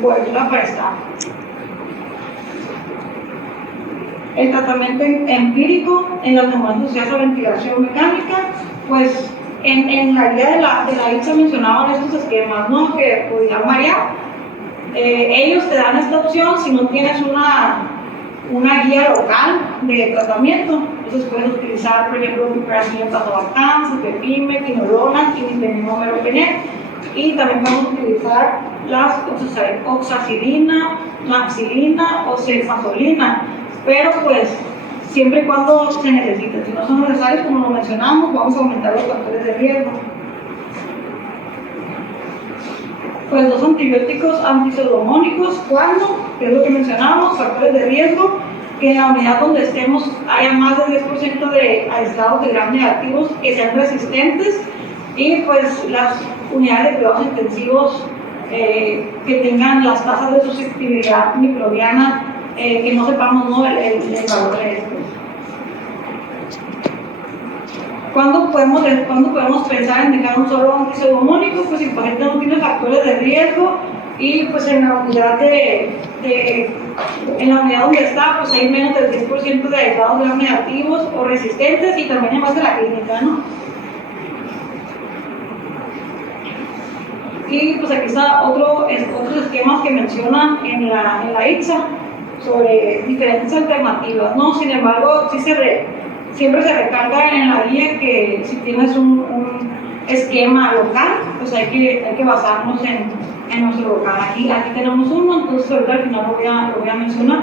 cobertura para estar. El tratamiento empírico en las neumonías asociadas a ventilación mecánica, pues en la guía de la ITSA mencionaban estos esquemas, ¿no?, que podían variar. Ellos te dan esta opción si no tienes una guía local de tratamiento. Entonces puedes utilizar, por ejemplo, piperacillin tazobactam, cefepime, quinolona, imipenem, meropenem, y también podemos utilizar las oxacilina, maxilina o sulfasolina, pero pues siempre y cuando se necesite. Si no son necesarios, como lo mencionamos, vamos a aumentar los factores de riesgo. Pues 2 antibióticos antipseudomónicos, cuando, que es lo que mencionamos, factores de riesgo, que en la unidad donde estemos haya más del 10% de aislados de gram negativos que sean resistentes, y pues las unidades de cuidados intensivos que tengan las tasas de susceptibilidad microbiana que no sepamos, ¿no?, el valor de esto. ¿Cuándo podemos pensar en dejar un solo antipseudomónico? Pues si el paciente no tiene factores de riesgo y pues en la unidad donde está, pues hay menos del 10% de aislados gram negativos o resistentes, y también en base a la clínica, ¿no? Y pues aquí está otros esquemas que mencionan en la ITSA sobre diferentes alternativas, ¿no? Sin embargo, siempre se recarga en la guía que si tienes un esquema local, pues hay que basarnos en nuestro local. Aquí tenemos uno, entonces ahorita al final lo voy a mencionar.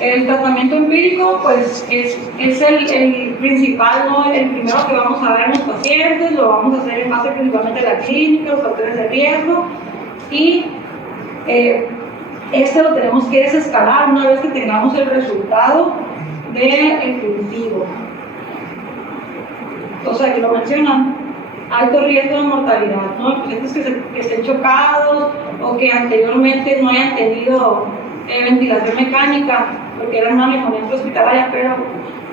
El tratamiento empírico, pues, es el principal, ¿no? El primero que vamos a ver en los pacientes, lo vamos a hacer en base principalmente a la clínica, los factores de riesgo, y este lo tenemos que desescalar una vez que tengamos el resultado del cultivo. O sea, que lo mencionan, alto riesgo de mortalidad, ¿no? Pacientes que estén chocados o que anteriormente no hayan tenido ventilación mecánica, porque era una neumonía hospitalaria, pero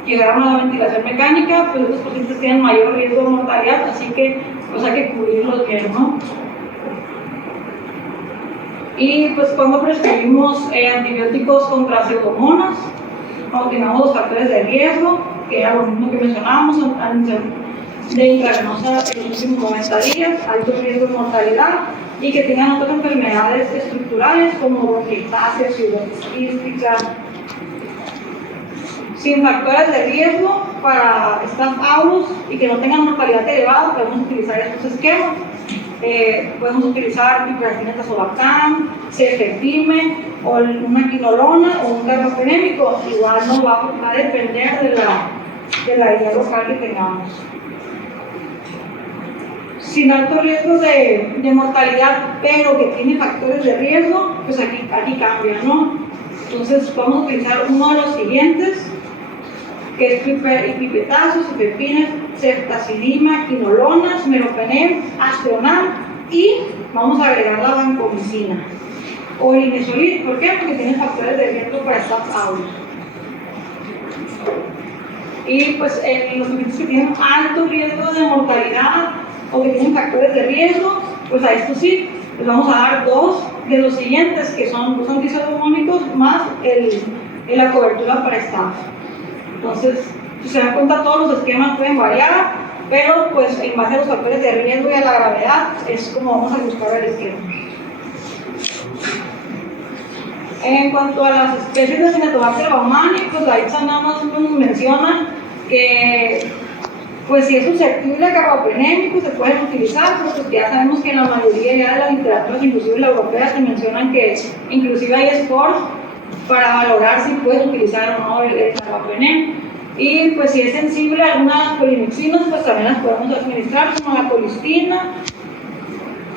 llegaron a la ventilación mecánica, pues los pacientes tienen mayor riesgo de mortalidad, así que pues hay que cubrirlos bien, ¿no? Y pues cuando prescribimos antibióticos contra pseudomonas, cuando tengamos los factores de riesgo, que era lo mismo que mencionábamos, de intravenosa en los últimos 90 días, alto riesgo de mortalidad, y que tengan otras enfermedades estructurales como bronquiectasia, cirrosis quística. Sin factores de riesgo para Staph aureus y que no tengan mortalidad elevada, podemos utilizar estos esquemas. Podemos utilizar piperacina tazobactam, cefepime, o una quinolona o un carbapenémico. Igual no va a depender de la idea local que tengamos. Sin alto riesgo de mortalidad, pero que tiene factores de riesgo, pues aquí cambia, ¿no? Entonces vamos a utilizar uno de los siguientes, que es pipetazo, cefepime, ceftazidima, quinolonas, meropenem, aztreonam, y vamos a agregar la vancomicina o linezolid. ¿Por qué? Porque tiene factores de riesgo para Staph aureus. Y pues en los pacientes que tienen alto riesgo de mortalidad o que tienen factores de riesgo, pues a estos sí, les vamos a dar dos de los siguientes, que son los antipseudomónicos más la cobertura para Staph. Entonces, si se dan cuenta, todos los esquemas pueden variar, pero pues en base a los factores de riesgo y a la gravedad es como vamos a buscar el esquema. En cuanto a las especies de Cinetobacter baumannii, pues la ITSA nada más nos menciona que pues si es susceptible a carbapenémicos se pueden utilizar, pero pues ya sabemos que en la mayoría ya de las literaturas, inclusive la europea, se mencionan que inclusive hay scores para valorar si puedes utilizar o no el carbapenem. Y pues si es sensible a algunas polimixinas, pues también las podemos administrar, como la colistina,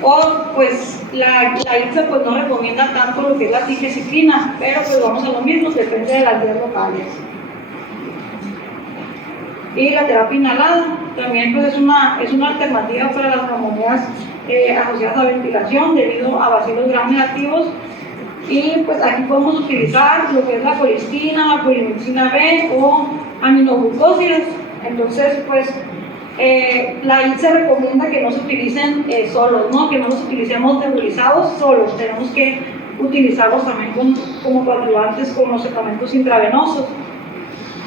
o pues la ITSA pues no recomienda tanto lo que es la tigecyclina, pero pues vamos a lo mismo, depende de las vías locales. Y la terapia inhalada también pues es una alternativa para las neumonías asociadas a ventilación debido a bacilos gram negativos. Y pues aquí podemos utilizar lo que es la colistina, la polimixina B o aminoglucósidos. Entonces pues la ITSA recomienda que no se utilicen solos, ¿no? Que no los utilicemos nebulizados solos, tenemos que utilizarlos también como coadyuvantes con los tratamientos intravenosos.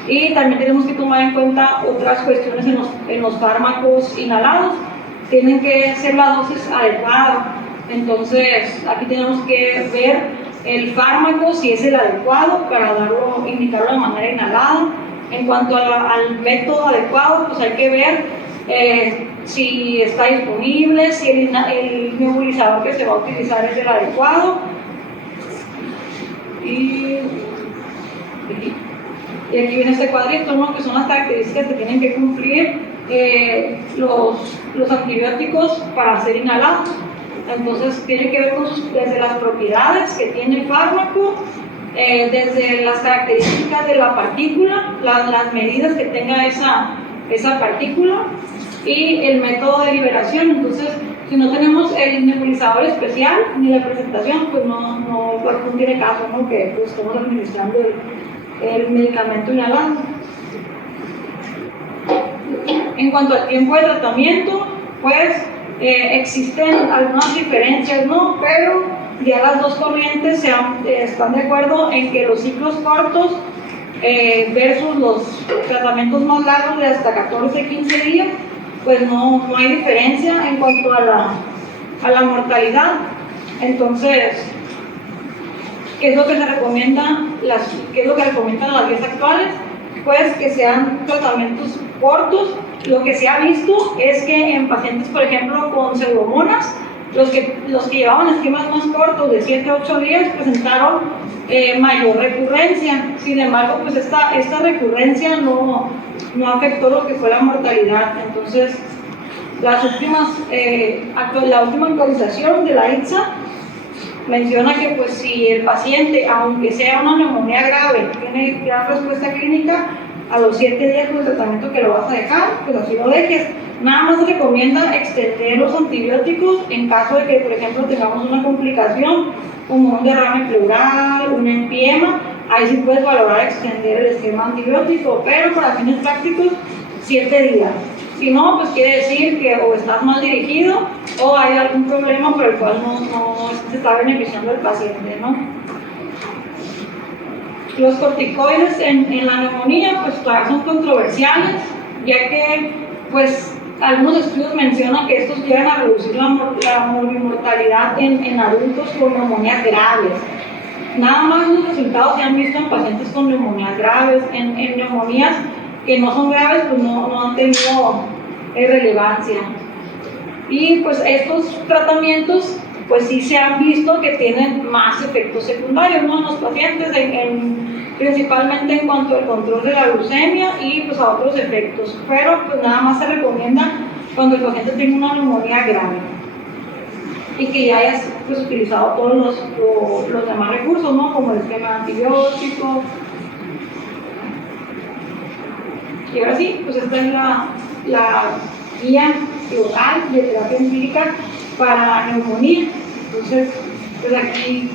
Y también tenemos que tomar en cuenta otras cuestiones en los fármacos inhalados. Tienen que ser la dosis adecuada. Entonces, aquí tenemos que ver el fármaco, si es el adecuado para indicarlo de manera inhalada. En cuanto al método adecuado, pues hay que ver si está disponible, si el nebulizador que se va a utilizar es el adecuado. Y aquí viene este cuadrito, ¿no? Que son las características que tienen que cumplir los antibióticos para ser inhalados. Entonces tiene que ver desde las propiedades que tiene el fármaco, desde las características de la partícula, las medidas que tenga esa partícula y el método de liberación. Entonces, si no tenemos el nebulizador especial ni la presentación, pues no tiene caso, ¿no? Que pues, estamos administrando el medicamento inhalado. En cuanto al tiempo de tratamiento, pues existen algunas diferencias, ¿no? Pero ya las dos corrientes están de acuerdo en que los ciclos cortos versus los tratamientos más largos de hasta 14-15 días, pues no hay diferencia en cuanto a la mortalidad. Entonces, ¿qué es lo que se recomienda? ¿Qué es lo que recomiendan las guías actuales? Pues que sean tratamientos cortos. Lo que se ha visto es que en pacientes, por ejemplo, con pseudomonas, Los que llevaban esquemas más cortos, de 7 a 8 días, presentaron mayor recurrencia. Sin embargo, pues esta recurrencia no afectó lo que fue la mortalidad. Entonces, la última actualización de la ITSA menciona que pues si el paciente, aunque sea una neumonía grave, tiene gran respuesta clínica, a los 7 días del tratamiento que lo vas a dejar, pues así lo dejes. Nada más se recomienda extender los antibióticos en caso de que, por ejemplo, tengamos una complicación como un derrame pleural, un empiema. Ahí sí puedes valorar extender el esquema antibiótico, pero para fines prácticos, 7 días. Si no, pues quiere decir que o estás mal dirigido o hay algún problema por el cual no se está beneficiando el paciente, ¿no? Los corticoides en la neumonía pues todavía son controversiales, ya que pues algunos estudios mencionan que estos llegan a reducir la mortalidad en adultos con neumonías graves. Nada más los resultados se han visto en pacientes con neumonías graves. En neumonías que no son graves pues no han tenido relevancia. Y pues estos tratamientos pues sí se han visto que tienen más efectos secundarios, ¿no?, en los pacientes, principalmente en cuanto al control de la glucemia y pues a otros efectos, pero pues nada más se recomienda cuando el paciente tiene una neumonía grave y que ya hayas pues utilizado todos los demás recursos, ¿no?, como el esquema antibiótico. Y ahora sí, pues esta es la guía local de terapia empírica para neumonía. Entonces, pues aquí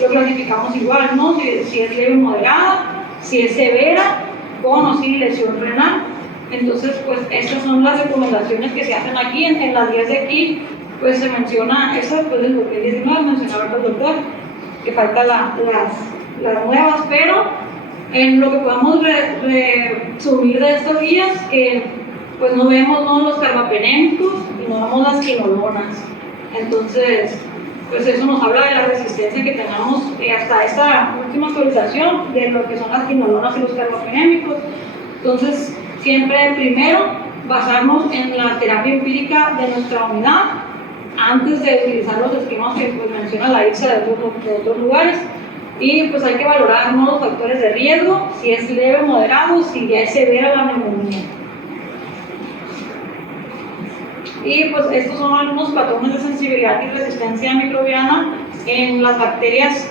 lo clasificamos igual, ¿no? Si es leve o moderada, si es severa, con o sin lesión renal. Entonces, pues estas son las recomendaciones que se hacen aquí. En las guías de aquí, pues se menciona eso después del 2019, mencionaba el doctor, que faltan las nuevas, pero en lo que podamos resumir de estos guías, que pues no vemos los carbapenémicos y no vemos las quinolonas. Entonces, pues eso nos habla de la resistencia que tenemos hasta esta última actualización de lo que son las quinolonas y los carbapenémicos. Entonces, siempre primero basarnos en la terapia empírica de nuestra unidad antes de utilizar los esquemas que pues, menciona la ITSA de otros lugares. Y pues hay que valorar los factores de riesgo, si es leve o moderado, si ya es severa la neumonía. Y pues estos son algunos patrones de sensibilidad y resistencia microbiana en las bacterias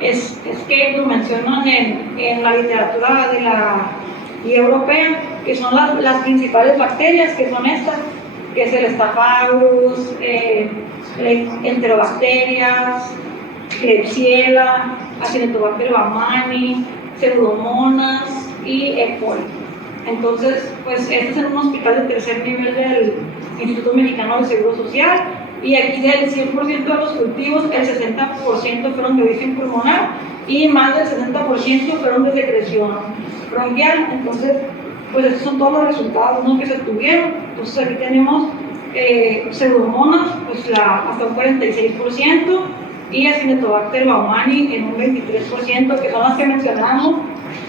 que lo mencionan en la literatura de la guía europea, que son las principales bacterias, que son estas, que es el Staphylococcus, enterobacterias, Klebsiella, Acinetobacter baumannii, Pseudomonas y E. coli. Entonces, pues este es en un hospital de tercer nivel del Instituto Mexicano de Seguro Social, y aquí del 100% de los cultivos, el 60% fueron de origen pulmonar y más del 60% fueron de secreción bronquial. Entonces, pues estos son todos los resultados, ¿no?, que se tuvieron. Entonces aquí tenemos Pseudomonas, pues hasta un 46%, y Acinetobacter baumannii en un 23%, que son las que mencionamos,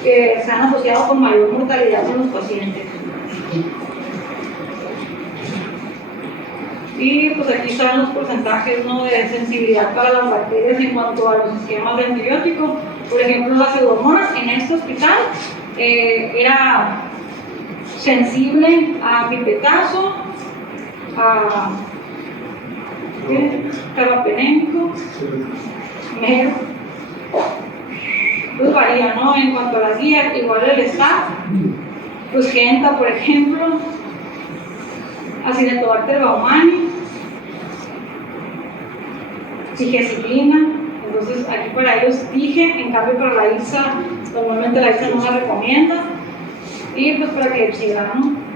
que se han asociado con mayor mortalidad en los pacientes. Y pues aquí están los porcentajes, ¿no?, de sensibilidad para las bacterias en cuanto a los esquemas de antibióticos. Por ejemplo, la Pseudomonas en este hospital era sensible a pipetazo, a carbapenémico, MER. Pues varía, ¿no?, en cuanto a las guías. Igual el staff, pues Genta, por ejemplo, Acinetobacter baumannii, Sigeciclina. Entonces aquí para ellos dije, en cambio para la ITSA, normalmente la ITSA no la recomienda. Y pues para Klebsiella, ¿no?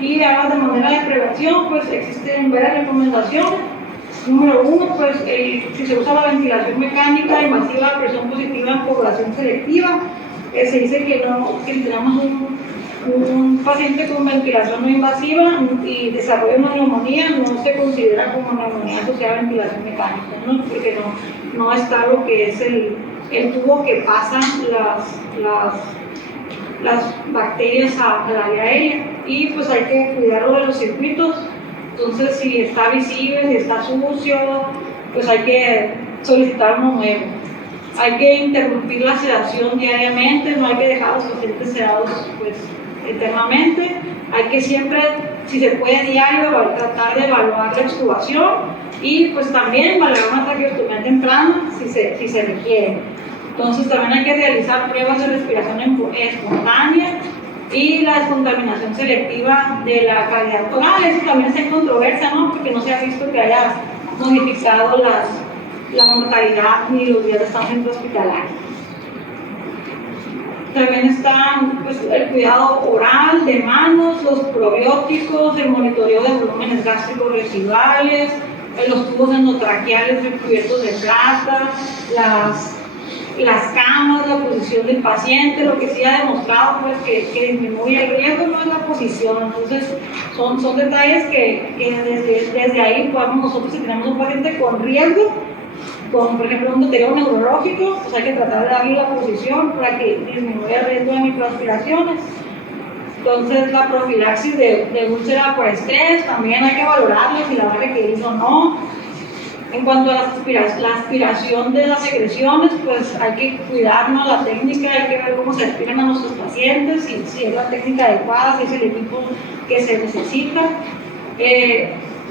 Y ahora de manera de prevención, pues existen varias recomendaciones. Número 1, pues si se usa la ventilación mecánica invasiva a presión positiva en población selectiva, se dice que si tenemos un paciente con ventilación no invasiva y desarrolla una neumonía, no se considera como neumonía asociada a ventilación mecánica, ¿no?, porque no está lo que es el tubo que pasan las bacterias al área aérea. Y pues hay que cuidarlo de los circuitos Entonces, si está visible, si está sucio, pues hay que solicitar uno nuevo. Hay que interrumpir la sedación diariamente, no hay que dejar a los pacientes sedados pues, eternamente. Hay que siempre, si se puede diario, tratar de evaluar la extubación y pues también valorar una traqueostomía temprana si se requiere. Entonces también hay que realizar pruebas de respiración espontánea y la descontaminación selectiva de la cavidad oral. Eso también está en controversia, ¿no? Porque no se ha visto que haya modificado la mortalidad ni los días de estancia hospitalaria. También están pues, el cuidado oral, de manos, los probióticos, el monitoreo de volúmenes gástricos residuales, los tubos endotraqueales recubiertos de plata, las camas, la posición del paciente. Lo que sí ha demostrado pues, que disminuye el riesgo no es la posición. Entonces, son detalles que desde ahí podemos nosotros, si tenemos un paciente con riesgo, como por ejemplo un deterioro neurológico, pues hay que tratar de darle la posición para que disminuya el riesgo de microaspiraciones. Entonces, la profilaxis de úlcera por estrés también hay que valorarla, si la va a requerir o no. En cuanto a la aspiración de las secreciones, pues hay que cuidarnos la técnica, hay que ver cómo se aspiran a nuestros pacientes, si es la técnica adecuada, si es el equipo que se necesita.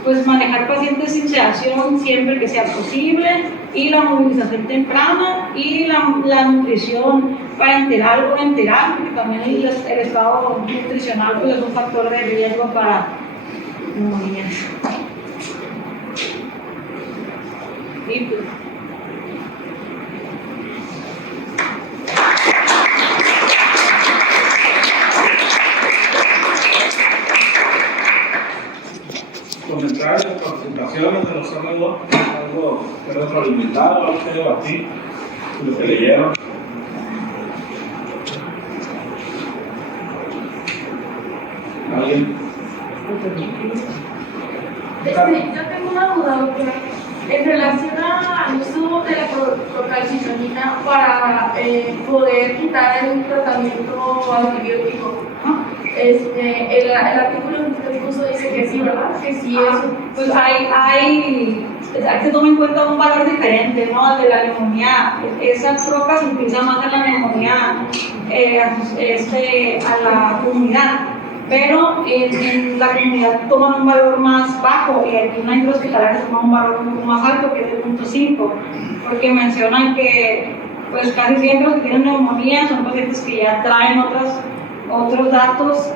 Pues manejar pacientes sin sedación siempre que sea posible, y la movilización temprana y la nutrición parenteral o enteral, porque también el estado nutricional pues, es un factor de riesgo para neumonías. Y pues, comentarios, participaciones de los amigos, algo que retroalimentar, algo que debatir, lo que leyeron. ¿Alguien? Yo tengo una duda, doctora. En relación al uso de la procalcitonina para poder quitar el tratamiento antibiótico, el artículo que usted puso dice que sí, ¿verdad? Que sí es. Pues hay que tomar en cuenta un valor diferente, ¿no? Al de la neumonía. Esa proca se utiliza más en la neumonía a la comunidad, pero en la comunidad toman un valor más bajo y aquí en la intrahospitalaria toman un valor un poco más alto, que es de 0.5, porque mencionan que pues casi siempre los que tienen neumonía son pacientes que ya traen otros datos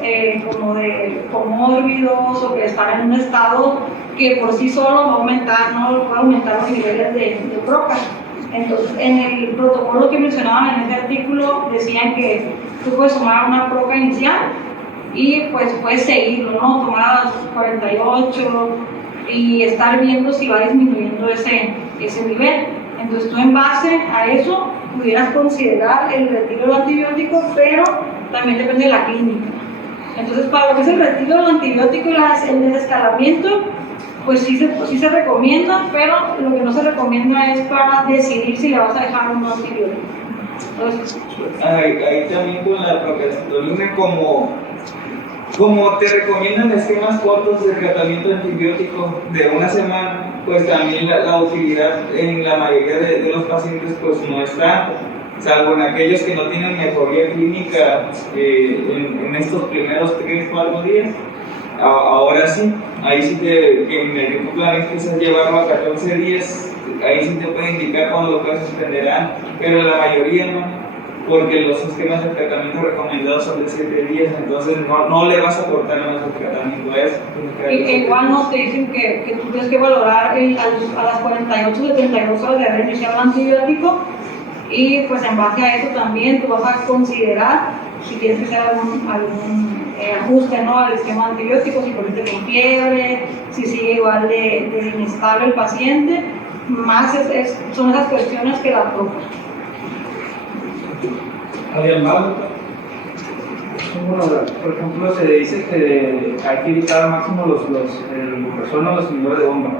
como de comórbidos o que están en un estado que por sí solo va a aumentar, no puede aumentar los niveles de proca. Entonces, en el protocolo que mencionaban en este artículo decían que tú puedes tomar una proca inicial y pues puedes seguirlo, ¿no? Tomar a las 48 y estar viendo si va disminuyendo ese nivel. Entonces tú en base a eso pudieras considerar el retiro del antibiótico, pero también depende de la clínica. Entonces para lo que es el retiro del antibiótico y el desescalamiento, pues sí se recomienda, pero lo que no se recomienda es para decidir si le vas a dejar un antibiótico. Entonces, ahí también con la procalcitonina, como te recomiendan esquemas cortos de tratamiento antibiótico de una semana, pues también la utilidad en la mayoría de los pacientes pues no es tanto, salvo en aquellos que no tienen mejoría clínica en estos primeros 3-4 días. Ahora sí, ahí sí que en el que tú planeas llevarlo a 14 días, ahí sí te puede indicar cuándo lo puedes suspender, pero la mayoría no, porque los esquemas de tratamiento recomendados son de 7 días, entonces no le vas a aportar más el tratamiento a eso. Igual no te dicen que tú tienes que valorar a las 48 o 72 horas de haber iniciado el antibiótico, y pues en base a eso también tú vas a considerar si tienes que hacer algún ajuste, ¿no? Al esquema antibiótico, si por ejemplo con fiebre, si sigue igual de inestable el paciente, más son esas cuestiones que la provocan. ¿Alguien más? Bueno, por ejemplo, se dice que hay que evitar al máximo el persona o los inhibidores de bomba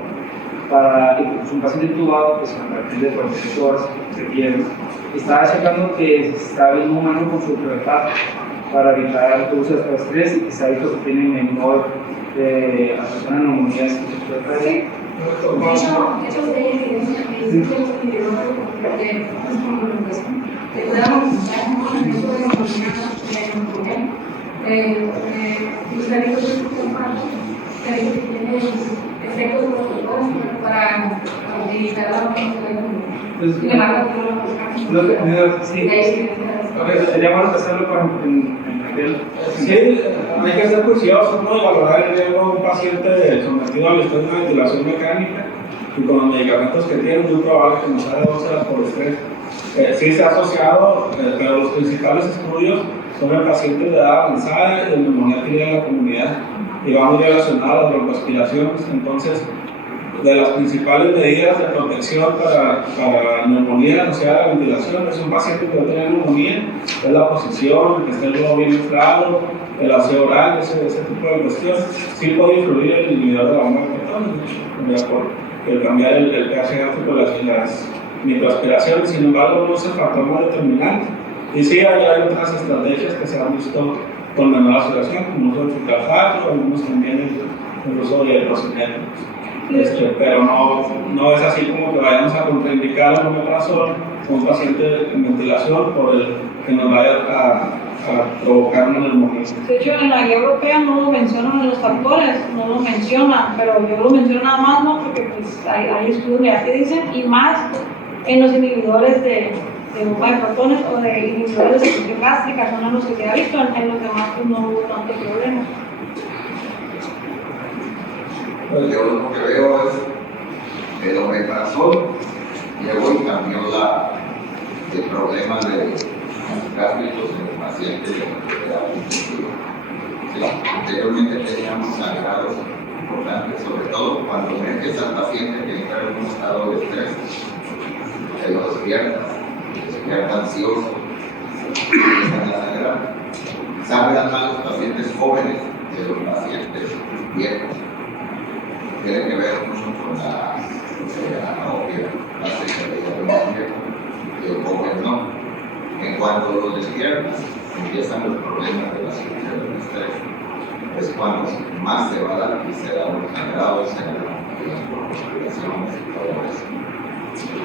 para que pues, un paciente intubado, pues a partir de 48 horas requiere. Estaba checando que se está bien humano con su preparato para evitar el uso de estrés y que se ha visto que tienen menor de atención a neumonía esquizofrénica. Sí. Sí, sería bueno hacerlo en aquel. Sí, hay que ser juiciosos, ¿no? Y valorar el riesgo de un paciente sometido al estrés de una ventilación mecánica y con los medicamentos que tiene, muy probable que nos haga 12 horas por estrés. Sí se ha asociado, pero los principales estudios son en pacientes de edad avanzada y de neumonía tirada en la comunidad y va muy relacionado a las broncoaspiraciones. Entonces, de las principales medidas de protección para neumonía asociada a la ventilación es un paciente que va a tener neumonía, es la posición, que esté el globo bien inflado, el aseo oral, ese tipo de cuestiones. Sí puede influir el inhibidor de la bomba de protones, de acuerdo, el cambiar el pH gástrico de las microaspiraciones, sin embargo no es el factor más determinante. Y sí hay otras estrategias que se han visto con menor asociación, como el uso de citalfato, algunos también el uso de hidroxineto. Pero no es así como que vayamos a contraindicar el omeprazol con un paciente en ventilación por el que nos vaya a provocar una neumonía. De hecho, en la guía europea no lo mencionan en los factores, no lo mencionan, pero yo lo menciono nada más, ¿no? Porque pues, hay estudios ya que dicen, y más en los inhibidores de bomba de protones o de inhibidores de función gástrica, son los que se ha visto, en los demás pues, no hubo tanto problema. Yo lo que veo es el omeprazol llegó y cambió el problema de gástricos en el paciente de enfermedad intensiva. Sí, anteriormente teníamos sangrados importantes, sobre todo cuando metes al paciente que entra en un estado de estrés, que lo despierta ansioso, empiezan a sangrar. Sangran más los pacientes jóvenes que los pacientes viejos. Tiene que ver mucho con la obvia base de y el joven no. En cuanto lo despiertas, empiezan los problemas de la cirugía del estrés. Es cuando más se va a dar y se dan los sangrados, se dan las complicaciones y todo eso.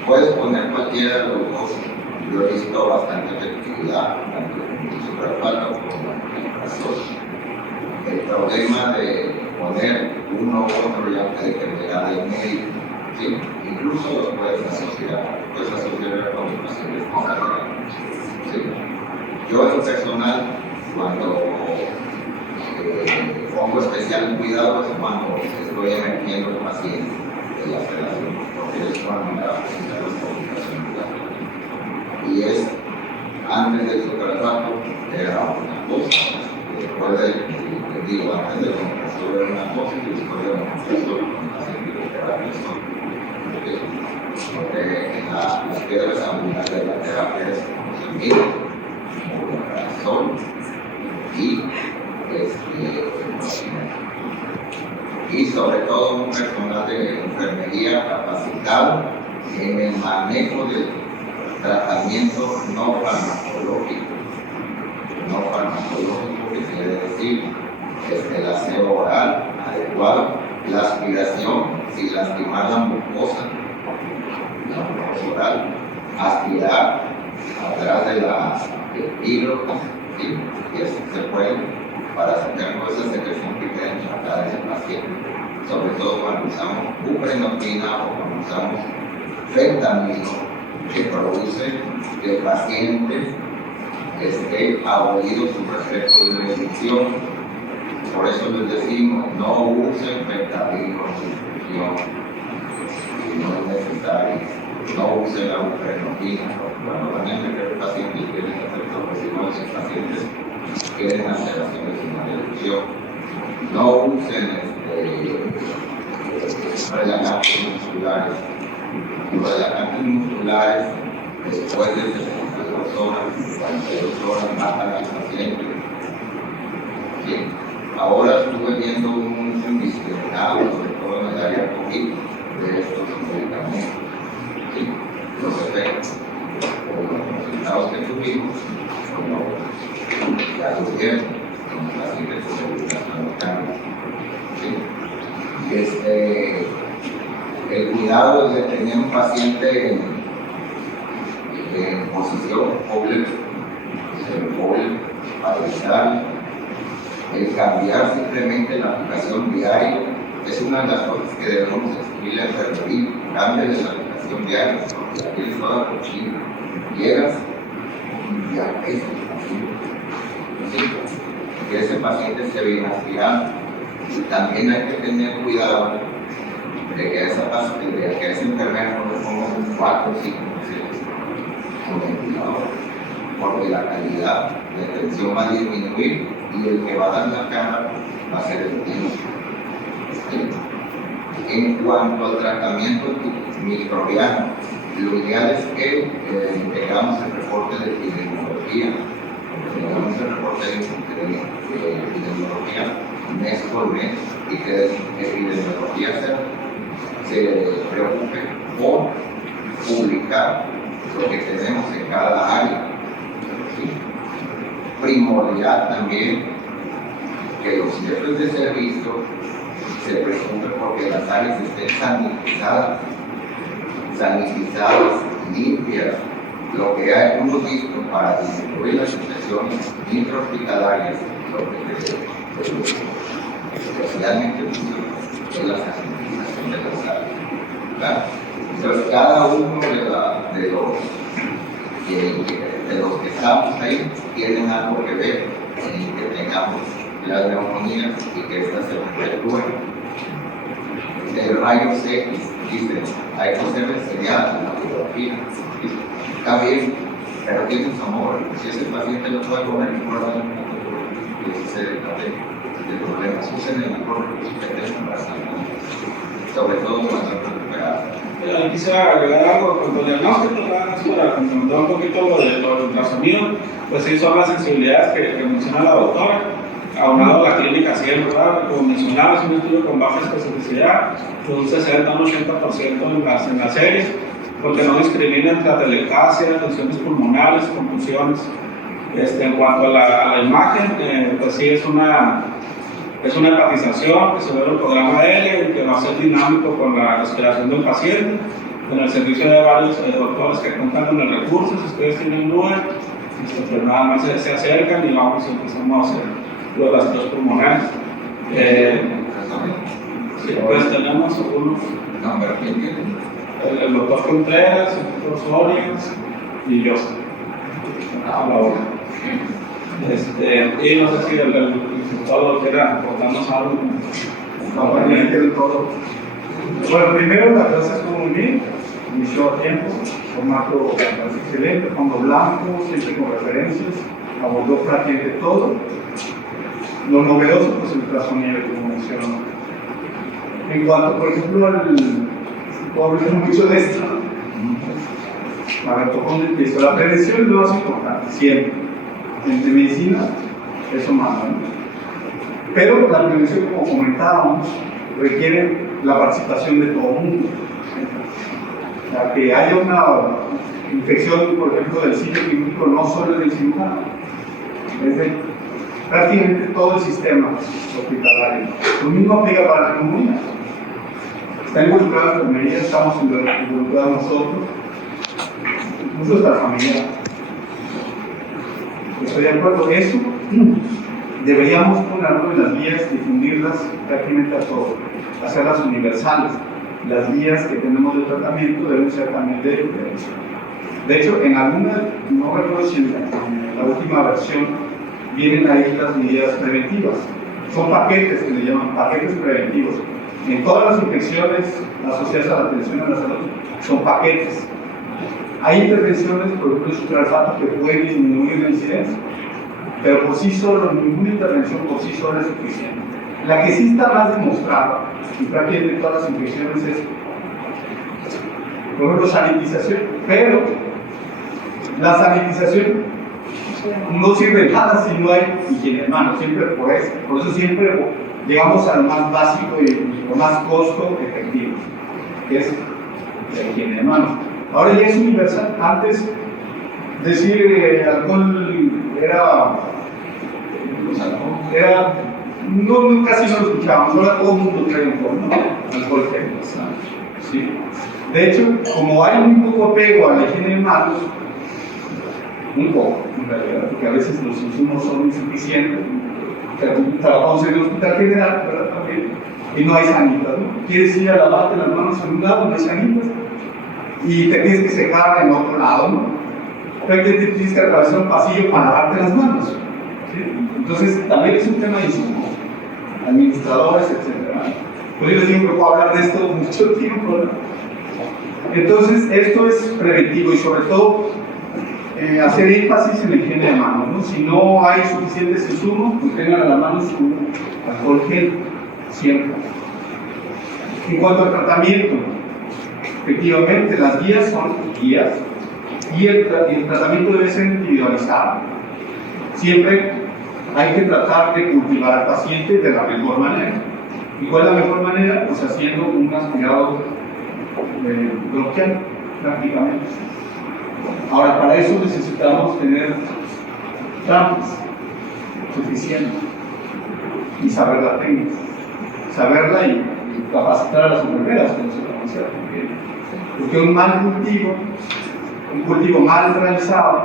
Puedes poner cualquiera de los dos. Yo he visto bastante efectividad, tanto con el supraflato como con el omeprazol. El problema de poner uno u otro ya puede generar el medio, ¿sí? Incluso lo puedes asociar con los pacientes con carga, ¿sí? Yo en lo personal, cuando pongo especial cuidado es cuando estoy emergiendo el paciente de la sedación, porque es cuando me va a presentar las complicaciones. Y es antes del supraflato era una cosa, después del antes de omeprazol era una cosa y después de omeprazol con la terapia son. Porque en las piedras angulares de la terapia es consumir omeprazol y sobre todo un personal de enfermería capacitado en el manejo del tratamiento no farmacológico. No farmacológico, que quiere decir el aseo oral adecuado, la aspiración sin lastimar la mucosa oral, aspirar atrás del hilo, ¿sí? Y eso se puede para sacar toda esa secreción que queda enchacada en el paciente, sobre todo cuando usamos buprenorfina o cuando usamos fentanilo, que produce que el paciente esté abolido su reflejo de restricción. Por eso les decimos, no usen fentanilo en su infusión, si no es necesario. No usen la buprenorfina, cuando van a meter pacientes que tienen efectos residuales en pacientes que tienen alteraciones en la evolución. No usen relajantes musculares. Los relajantes musculares, después de 72 horas, 42 horas, matan al paciente. Bien. Ahora estuve viendo un indiscriminado, sobre todo en el área COVID, de estos medicamentos. Sí, los efectos o los resultados que tuvimos, como ya lo vieron, con los pacientes con regulación mecánica. Sí. de tener un paciente en posición pobre para evitar el cambiar simplemente la aplicación diaria es una de las cosas que debemos escribir la enfermería. Cambia de la aplicación diaria, porque aquí es toda cochina. Llegas y ya es el paciente. Que ese paciente se viene aspirando. Y también hay que tener cuidado de que ese enfermero no le ponga un 4 o 5% con ventilador, porque la calidad de atención va a disminuir y el que va a dar la cara va a ser el mismo. En cuanto al tratamiento microbiano, lo ideal es que tengamos el reporte de epidemiología, mes por mes, y que la epidemiología se preocupe por publicar lo que tenemos en cada área. ¿Sí? Primordial también que los jefes de servicio se preocupen porque las áreas estén sanitizadas, limpias, lo que hemos visto para disminuir las infecciones intrahospitalarias, especialmente en la sanitización de las áreas. ¿Verdad? Entonces, cada uno de los que estamos ahí tienen algo que ver en que tengamos las neumonías y que estas se perpetúen. El rayos X, dice, hay que hacer enseñar la radiografía. Está bien, pero tiene un amor. Si ese paciente lo puede comer, no va a de problemas. Usen el mejor recurso que tengan para salud, sobre todo cuando están recuperados. Quisiera agregar algo con el diagnóstico, para complementar un poquito lo del ultrasonido. Pues sí, son las sensibilidades que menciona la doctora, aunado a la clínica siempre, ¿verdad? Como mencionaba, es un estudio con baja especificidad, de un 60 a un 80% en las series, porque no discrimina entre atelectasia, funciones pulmonares, contusiones. En cuanto a la imagen, pues sí es una hepatización que se ve en el programa aéreo y que va a ser dinámico con la respiración del paciente. En el servicio de varios doctores que cuentan con el recurso, si ustedes tienen duda, pues nada más se acercan y vamos y empezamos a hacer los rastreos pulmonares. Sí, pues tenemos uno. El doctor Contreras, el doctor Soria y yo. A la hora. Y no sé si el diputado quiera aportarnos algo. Bueno, primero la clase estuvo muy bien, inició a tiempo, formato excelente, fondo blanco, siempre con referencias, abordó prácticamente todo. Lo novedoso, pues el ultrasonido, como mencionó. En cuanto, por ejemplo, puedo hablar mucho de esto. La prevención es lo más importante, siempre. En medicina, eso manda, ¿no? Pero la prevención, como comentábamos, requiere la participación de todo el mundo. Para que haya una infección, por ejemplo, del sitio quirúrgico, no solo del cirujano, es de prácticamente todo el sistema hospitalario. Lo mismo aplica para la neumonía. Está involucrada la enfermería, estamos involucrados nosotros, incluso nuestra familia. Estoy de acuerdo, eso deberíamos ponerlo en las guías, difundirlas prácticamente a todos, hacerlas universales. Las guías que tenemos de tratamiento deben ser también de prevención. De hecho, en alguna, no recuerdo si en la última versión vienen ahí las medidas preventivas. Son paquetes que le llaman paquetes preventivos. En todas las infecciones asociadas a la atención a la salud son paquetes. Hay intervenciones, por ejemplo, el supralfato, que pueden disminuir la incidencia, pero por sí solo, ninguna intervención por sí sola es suficiente. La que sí está más demostrada, y prácticamente todas las infecciones, es, por ejemplo, sanitización, pero la sanitización no sirve de nada si no hay higiene de manos, siempre por eso siempre llegamos a lo más básico y lo más costo efectivo, que es la higiene de manos. Ahora ya es universal. Antes decir alcohol casi no lo escuchábamos. Ahora todo el mundo trae alcohol, ¿no? Alcohol gel, ¿sí? De hecho, como hay muy poco apego a la higiene de manos, muy poco, en realidad, porque a veces los insumos son insuficientes. Trabajamos en el hospital general, ¿verdad? También, y no hay sanitas, ¿no? Quieres ir a lavarte las manos en un lado, no hay sanitas, y te tienes que secar en otro lado, ¿no? Prácticamente tienes que atravesar un pasillo para lavarte las manos, ¿sí? Entonces, también es un tema de insumos, administradores, etc. Pues yo les digo que puedo hablar de esto mucho tiempo, ¿no? Entonces, esto es preventivo y sobre todo hacer énfasis en la higiene de manos, ¿no? Si no hay suficientes insumos, pues tengan a la mano su alcohol gel, siempre. En cuanto al tratamiento, efectivamente las guías son guías y el tratamiento debe ser individualizado. Siempre hay que tratar de cultivar al paciente de la mejor manera. ¿Y cuál es la mejor manera? Pues haciendo un aspirado bronquial, prácticamente. Ahora, para eso necesitamos tener trampas suficientes y saber la técnica, saberla y capacitar a las enfermeras que no sepan hacer. Porque un mal cultivo, un cultivo mal realizado,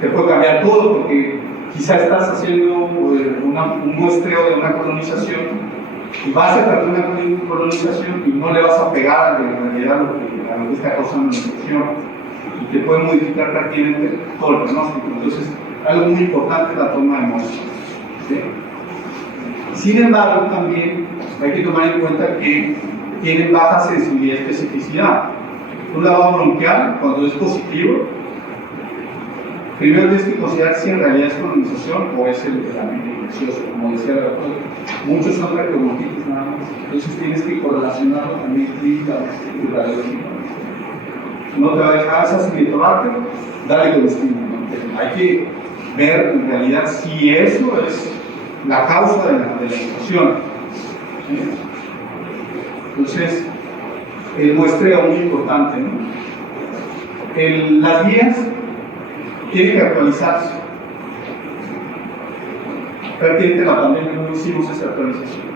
te puede cambiar todo, porque quizá estás haciendo un muestreo de una colonización y vas a tratar una colonización y no le vas a pegar en realidad a lo que está causando la infección. Y te puede modificar prácticamente todo el pronóstico. Entonces, algo muy importante es la toma de muestras, ¿sí? Sin embargo, también hay que tomar en cuenta que tienen baja sensibilidad y especificidad. Un lavado bronquial, cuando es positivo, primero tienes que considerar si en realidad es colonización o es el ambiente infeccioso, como decía la doctora. Muchos son retrobronquitis nada más. Entonces tienes que correlacionarlo también clínicamente y radiológicamente. No te va a dejar acinetobacter, dale con estímulo. Hay que ver en realidad si eso es la causa de la infección. ¿Sí? Entonces, el muestreo muy importante, ¿no? Las guías tienen que actualizarse. Prácticamente en la pandemia no hicimos esa actualización.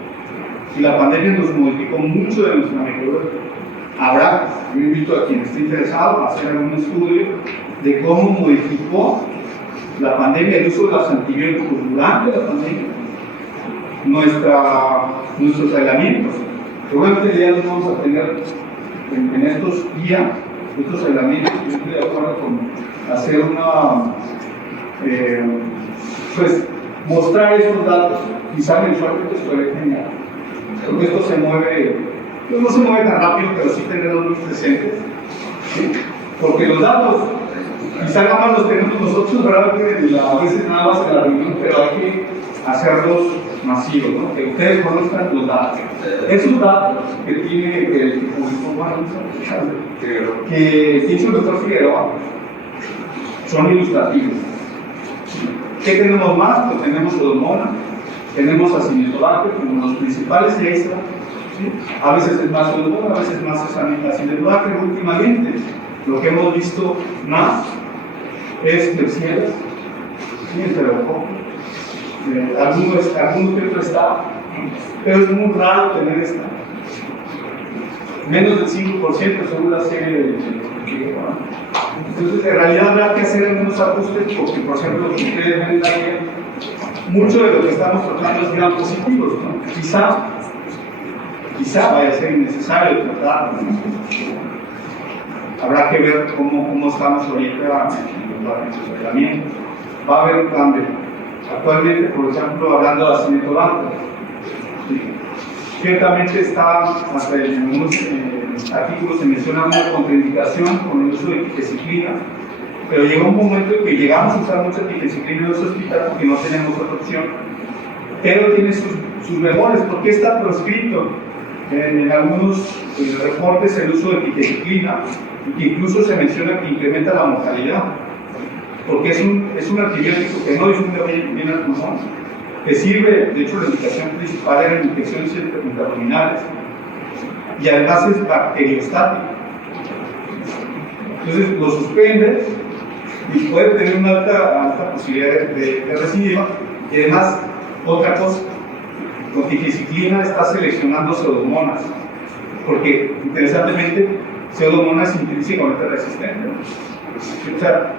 Y la pandemia nos modificó mucho de nuestra metodología. Habrá, yo invito a quien esté interesado a hacer algún estudio de cómo modificó la pandemia, el uso de los antibióticos durante la pandemia, nuestros aislamientos. Seguramente ya los vamos a tener en estos días, estos aislamientos. Yo estoy de acuerdo con hacer pues mostrar estos datos, quizá mensualmente esto genial. Porque esto se mueve, pues no se mueve tan rápido, pero sí tenerlos muy presentes, ¿sí? Porque los datos, quizá nada más los tenemos nosotros, ¿verdad? A veces nada más en la reunión, pero hay que hacerlos masivos, ¿no? Que ustedes conozcan los datos. Esos datos que tiene el que publicó Juan, que hizo el doctor Figueroa, son ilustrativos. ¿Qué tenemos más? Pues tenemos Pseudomonas, tenemos Acinetobacter como los principales y ahí está. ¿Sí? A veces es más Pseudomonas, a veces más Acinetobacter. Últimamente, lo que hemos visto más es Klebsiella, ¿sí? Enterococo. Algunos que otro está, pero es muy raro tener esta. Menos del 5% según la serie de entonces, en realidad habrá que hacer algunos ajustes, porque, por ejemplo, lo que ustedes ven también, mucho de lo que estamos tratando es gran positivos, ¿no? Quizá vaya a ser innecesario tratarlo, ¿no? Habrá que ver cómo estamos ahorita en el tratamiento. Va a haber un cambio. Actualmente, por ejemplo, hablando de Acinetobacter, ¿sí? Ciertamente está, hasta en algunos artículos se menciona una contraindicación con el uso de tipificina, pero llegó un momento en que llegamos a usar mucha tipificina en los hospitales porque no tenemos otra opción, pero tiene sus memorias, porque está proscrito en algunos reportes el uso de tipificina, y que incluso se menciona que incrementa la mortalidad, porque es un antibiótico que no difunde bien al pulmón, que sirve, de hecho la indicación principal era en infecciones intraabdominales, y además es bacteriostático. Entonces lo suspendes y puede tener una alta posibilidad de recidiva. Y además, otra cosa, con tipificina está seleccionando pseudomonas, porque interesantemente Pseudomonas intrínsecamente resistentes. O sea,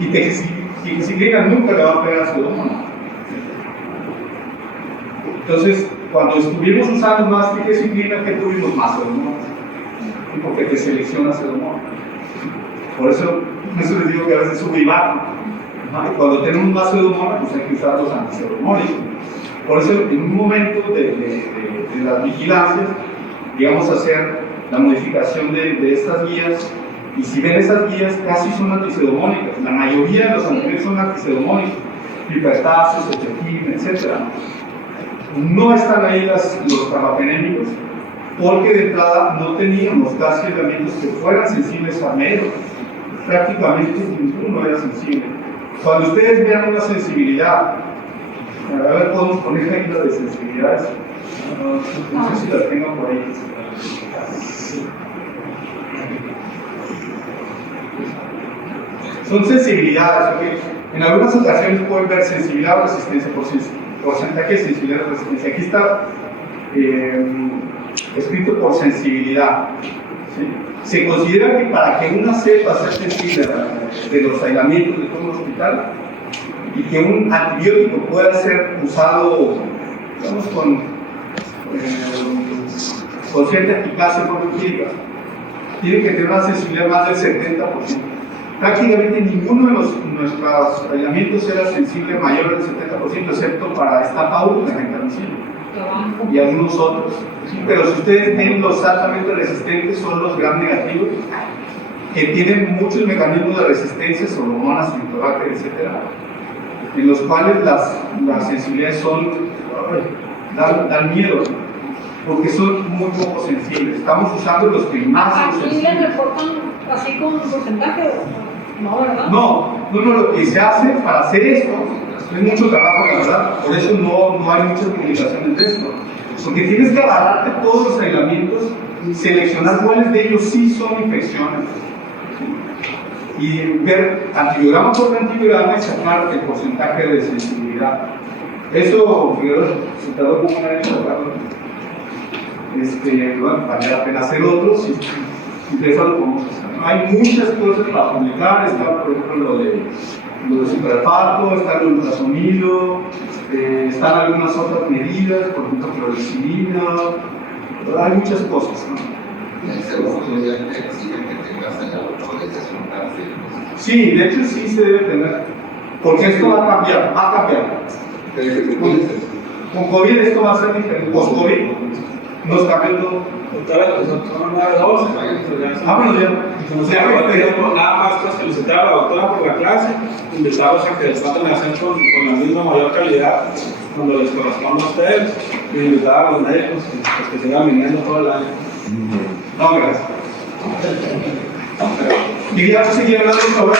y tequiciclina nunca le va a pegar a Pseudomonas. Entonces, cuando estuvimos usando más tequiciclina, ¿qué tuvimos? Más Pseudomonas. Y porque te selecciona Pseudomonas. Por eso les digo que a veces sube y baja. Y cuando tenemos más Pseudomonas, pues hay que usar los antipseudomónicos. Por eso, en un momento de las vigilancias, digamos, hacer la modificación de estas guías. Y si ven esas guías, casi son antipseudomónicas. La mayoría de los antibióticos son antipseudomónicos. Pipertazos, etequina, etc. No están ahí los carbapenémicos, porque de entrada no teníamos casi elementos que fueran sensibles a mero. Prácticamente ninguno era sensible. Cuando ustedes vean una sensibilidad, a ver, podemos poner ahí la de sensibilidades. No sé si la tengo por ahí. Son sensibilidades, ¿ok? En algunas ocasiones pueden ver sensibilidad o resistencia, porcentaje de sensibilidad o resistencia. Aquí está escrito por sensibilidad. ¿Sí? Se considera que para que una cepa sea sensible de los aislamientos de todo el hospital y que un antibiótico pueda ser usado, digamos, con cierta eficacia farmacológica, tiene que tener una sensibilidad más del 70%. Prácticamente ninguno de nuestros aislamientos era sensible mayor del 70%, excepto para esta pauta de gentamicina y algunos otros. Pero si ustedes ven, los altamente resistentes son los gram negativos, que tienen muchos mecanismos de resistencia, Pseudomonas, Enterobacter, etc., en los cuales las sensibilidades dan miedo, porque son muy poco sensibles. Estamos usando los que más son ¿Aquí sensibles. les reportan así con porcentaje? No, ¿verdad? No, lo que se hace para hacer esto es mucho trabajo, la verdad. Por eso no hay muchas publicaciones de esto. Porque tienes que agarrarte todos los aislamientos, seleccionar cuáles de ellos sí son infecciones. Y ver antibiograma por antibiograma y sacar el porcentaje de sensibilidad. Eso, se tardó como una vez sacarlo. Bueno, vale la pena hacer otros. Si interesa lo podemos hacer. Hay muchas cosas para publicar. Está, por ejemplo, lo de superfato, está el ultrasonido, están algunas otras medidas, por ejemplo, clorexidina. Hay muchas cosas, ¿no? En el segundo día te exigen que tengas en la autorización cárcel. Sí, de hecho sí se debe tener, porque esto va a cambiar. Con COVID esto va a ser diferente. Post-COVID nos cambió todo. Son 9-12. Bueno, ya. Nada más pues felicitar a la doctora por la clase, invitarlos a que traten de hacer con la misma mayor calidad cuando les corresponda a ustedes, y invitar a los médicos que sigan viniendo todo el año. No, gracias. Y ya seguir hablando sobre